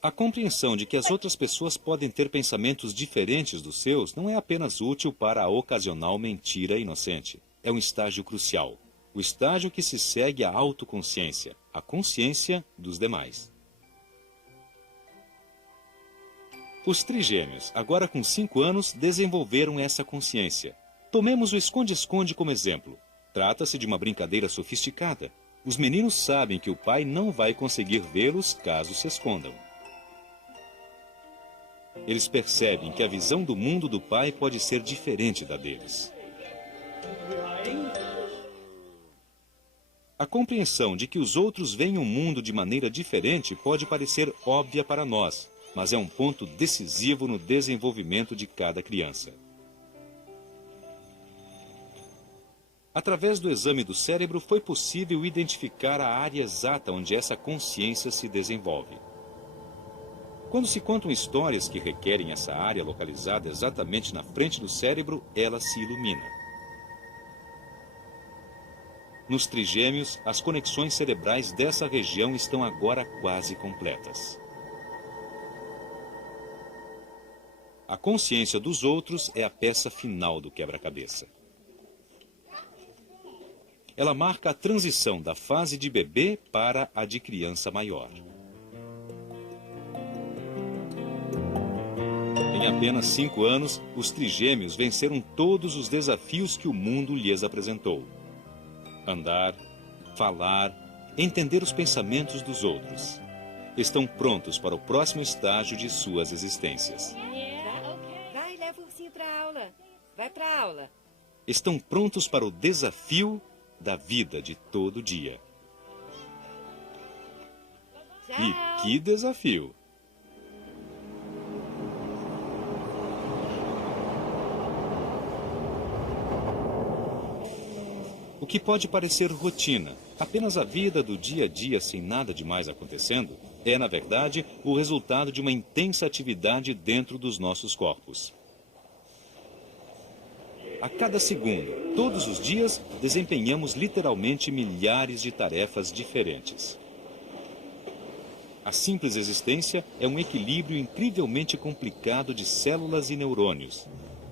A compreensão de que as outras pessoas podem ter pensamentos diferentes dos seus não é apenas útil para a ocasional mentira inocente. É um estágio crucial. o estágio que se segue à autoconsciência, a consciência dos demais. Os trigêmeos, agora com 5 anos, desenvolveram essa consciência. Tomemos o esconde-esconde como exemplo. Trata-se de uma brincadeira sofisticada. Os meninos sabem que o pai não vai conseguir vê-los caso se escondam. Eles percebem que a visão do mundo do pai pode ser diferente da deles. A compreensão de que os outros veem o mundo de maneira diferente pode parecer óbvia para nós, mas é um ponto decisivo no desenvolvimento de cada criança. Através do exame do cérebro foi possível identificar a área exata onde essa consciência se desenvolve. Quando se contam histórias que requerem essa área localizada exatamente na frente do cérebro, ela se ilumina. Nos trigêmeos, as conexões cerebrais dessa região estão agora quase completas. A consciência dos outros é a peça final do quebra-cabeça. Ela marca a transição da fase de bebê para a de criança maior. Em apenas 5 anos, os trigêmeos venceram todos os desafios que o mundo lhes apresentou. Andar, falar, entender os pensamentos dos outros. Estão prontos para o próximo estágio de suas existências. Vai, leva o ursinho para aula. Vai para aula. Estão prontos para o desafio da vida de todo dia. Tchau. E que desafio! O que pode parecer rotina, apenas a vida do dia a dia sem nada demais acontecendo, é, na verdade, o resultado de uma intensa atividade dentro dos nossos corpos. A cada segundo, todos os dias, desempenhamos literalmente milhares de tarefas diferentes. A simples existência é um equilíbrio incrivelmente complicado de células e neurônios,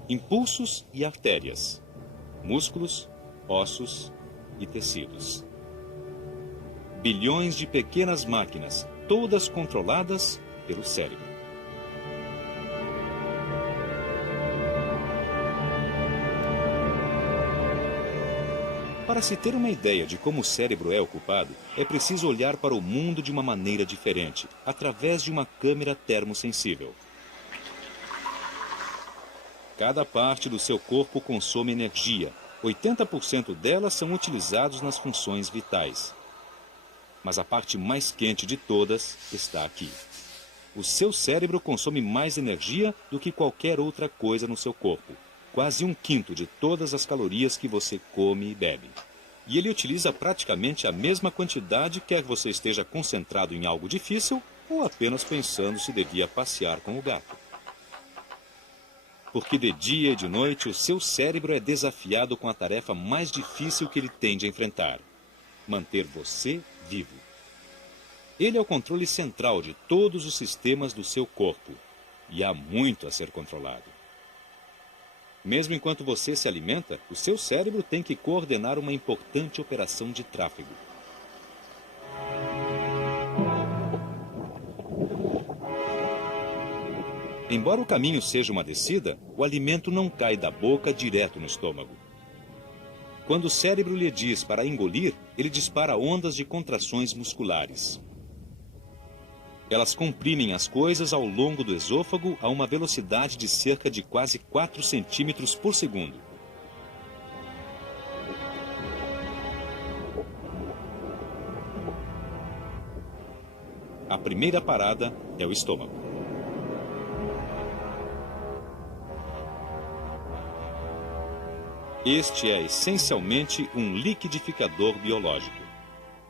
impulsos e artérias, músculos, ossos e tecidos. Bilhões de pequenas máquinas, todas controladas pelo cérebro. Para se ter uma ideia de como o cérebro é ocupado, é preciso olhar para o mundo de uma maneira diferente, através de uma câmera termosensível. Cada parte do seu corpo consome energia. 80% delas são utilizados nas funções vitais. Mas a parte mais quente de todas está aqui. O seu cérebro consome mais energia do que qualquer outra coisa no seu corpo. Quase 1/5 de todas as calorias que você come e bebe. E ele utiliza praticamente a mesma quantidade, quer você esteja concentrado em algo difícil ou apenas pensando se devia passear com o gato. Porque de dia e de noite o seu cérebro é desafiado com a tarefa mais difícil que ele tem de enfrentar: manter você vivo. Ele é o controle central de todos os sistemas do seu corpo, e há muito a ser controlado. Mesmo enquanto você se alimenta, o seu cérebro tem que coordenar uma importante operação de tráfego. Embora o caminho seja uma descida, o alimento não cai da boca direto no estômago. Quando o cérebro lhe diz para engolir, ele dispara ondas de contrações musculares. Elas comprimem as coisas ao longo do esôfago a uma velocidade de cerca de quase 4 centímetros por segundo. A primeira parada é o estômago. Este é essencialmente um liquidificador biológico.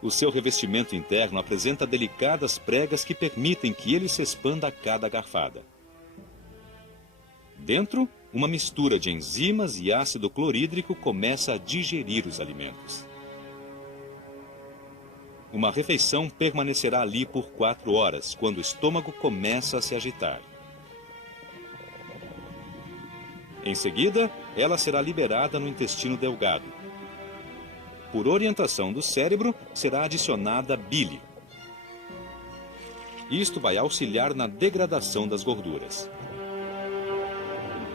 O seu revestimento interno apresenta delicadas pregas que permitem que ele se expanda a cada garfada. Dentro, uma mistura de enzimas e ácido clorídrico começa a digerir os alimentos. Uma refeição permanecerá ali por 4 horas, quando o estômago começa a se agitar. Em seguida, ela será liberada no intestino delgado. Por orientação do cérebro, será adicionada bile. Isto vai auxiliar na degradação das gorduras.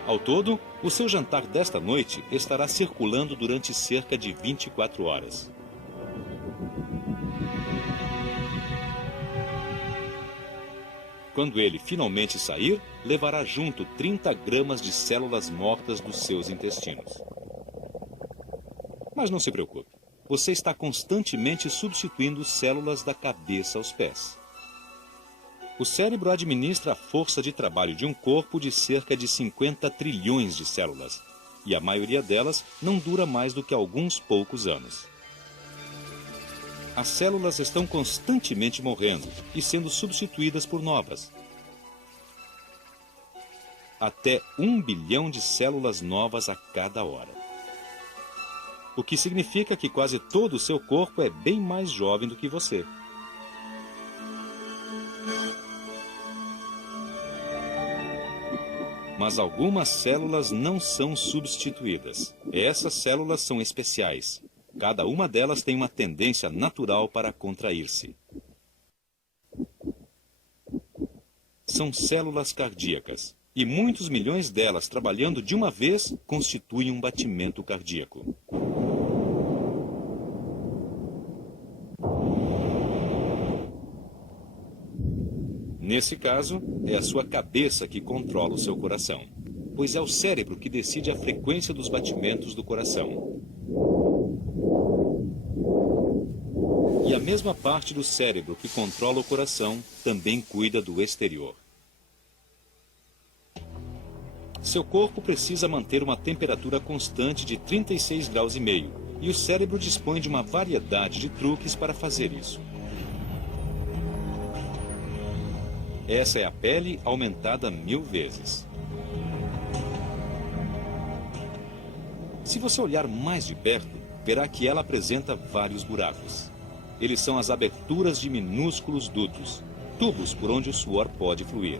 Ao todo, o seu jantar desta noite estará circulando durante cerca de 24 horas. Quando ele finalmente sair, levará junto 30 gramas de células mortas dos seus intestinos. Mas não se preocupe, você está constantemente substituindo células da cabeça aos pés. O cérebro administra a força de trabalho de um corpo de cerca de 50 trilhões de células, e a maioria delas não dura mais do que alguns poucos anos. As células estão constantemente morrendo e sendo substituídas por novas. Até 1 bilhão de células novas a cada hora. O que significa que quase todo o seu corpo é bem mais jovem do que você. Mas algumas células não são substituídas. Essas células são especiais. Cada uma delas tem uma tendência natural para contrair-se. São células cardíacas. E muitos milhões delas trabalhando de uma vez constituem um batimento cardíaco. Nesse caso, é a sua cabeça que controla o seu coração, pois é o cérebro que decide a frequência dos batimentos do coração. E a mesma parte do cérebro que controla o coração também cuida do exterior. Seu corpo precisa manter uma temperatura constante de 36,5 graus, e o cérebro dispõe de uma variedade de truques para fazer isso. Essa é a pele aumentada 1000 vezes. Se você olhar mais de perto, verá que ela apresenta vários buracos. Eles são as aberturas de minúsculos dutos, tubos por onde o suor pode fluir.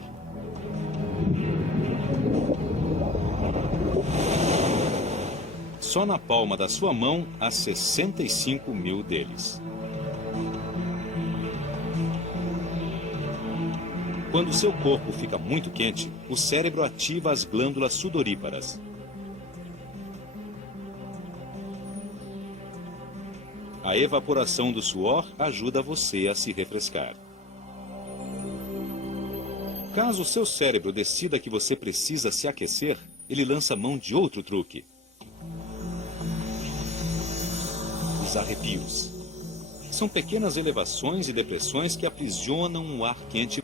Só na palma da sua mão há 65 mil deles. Quando seu corpo fica muito quente, o cérebro ativa as glândulas sudoríparas. A evaporação do suor ajuda você a se refrescar. Caso o seu cérebro decida que você precisa se aquecer, ele lança mão de outro truque. Os arrepios. São pequenas elevações e depressões que aprisionam o ar quente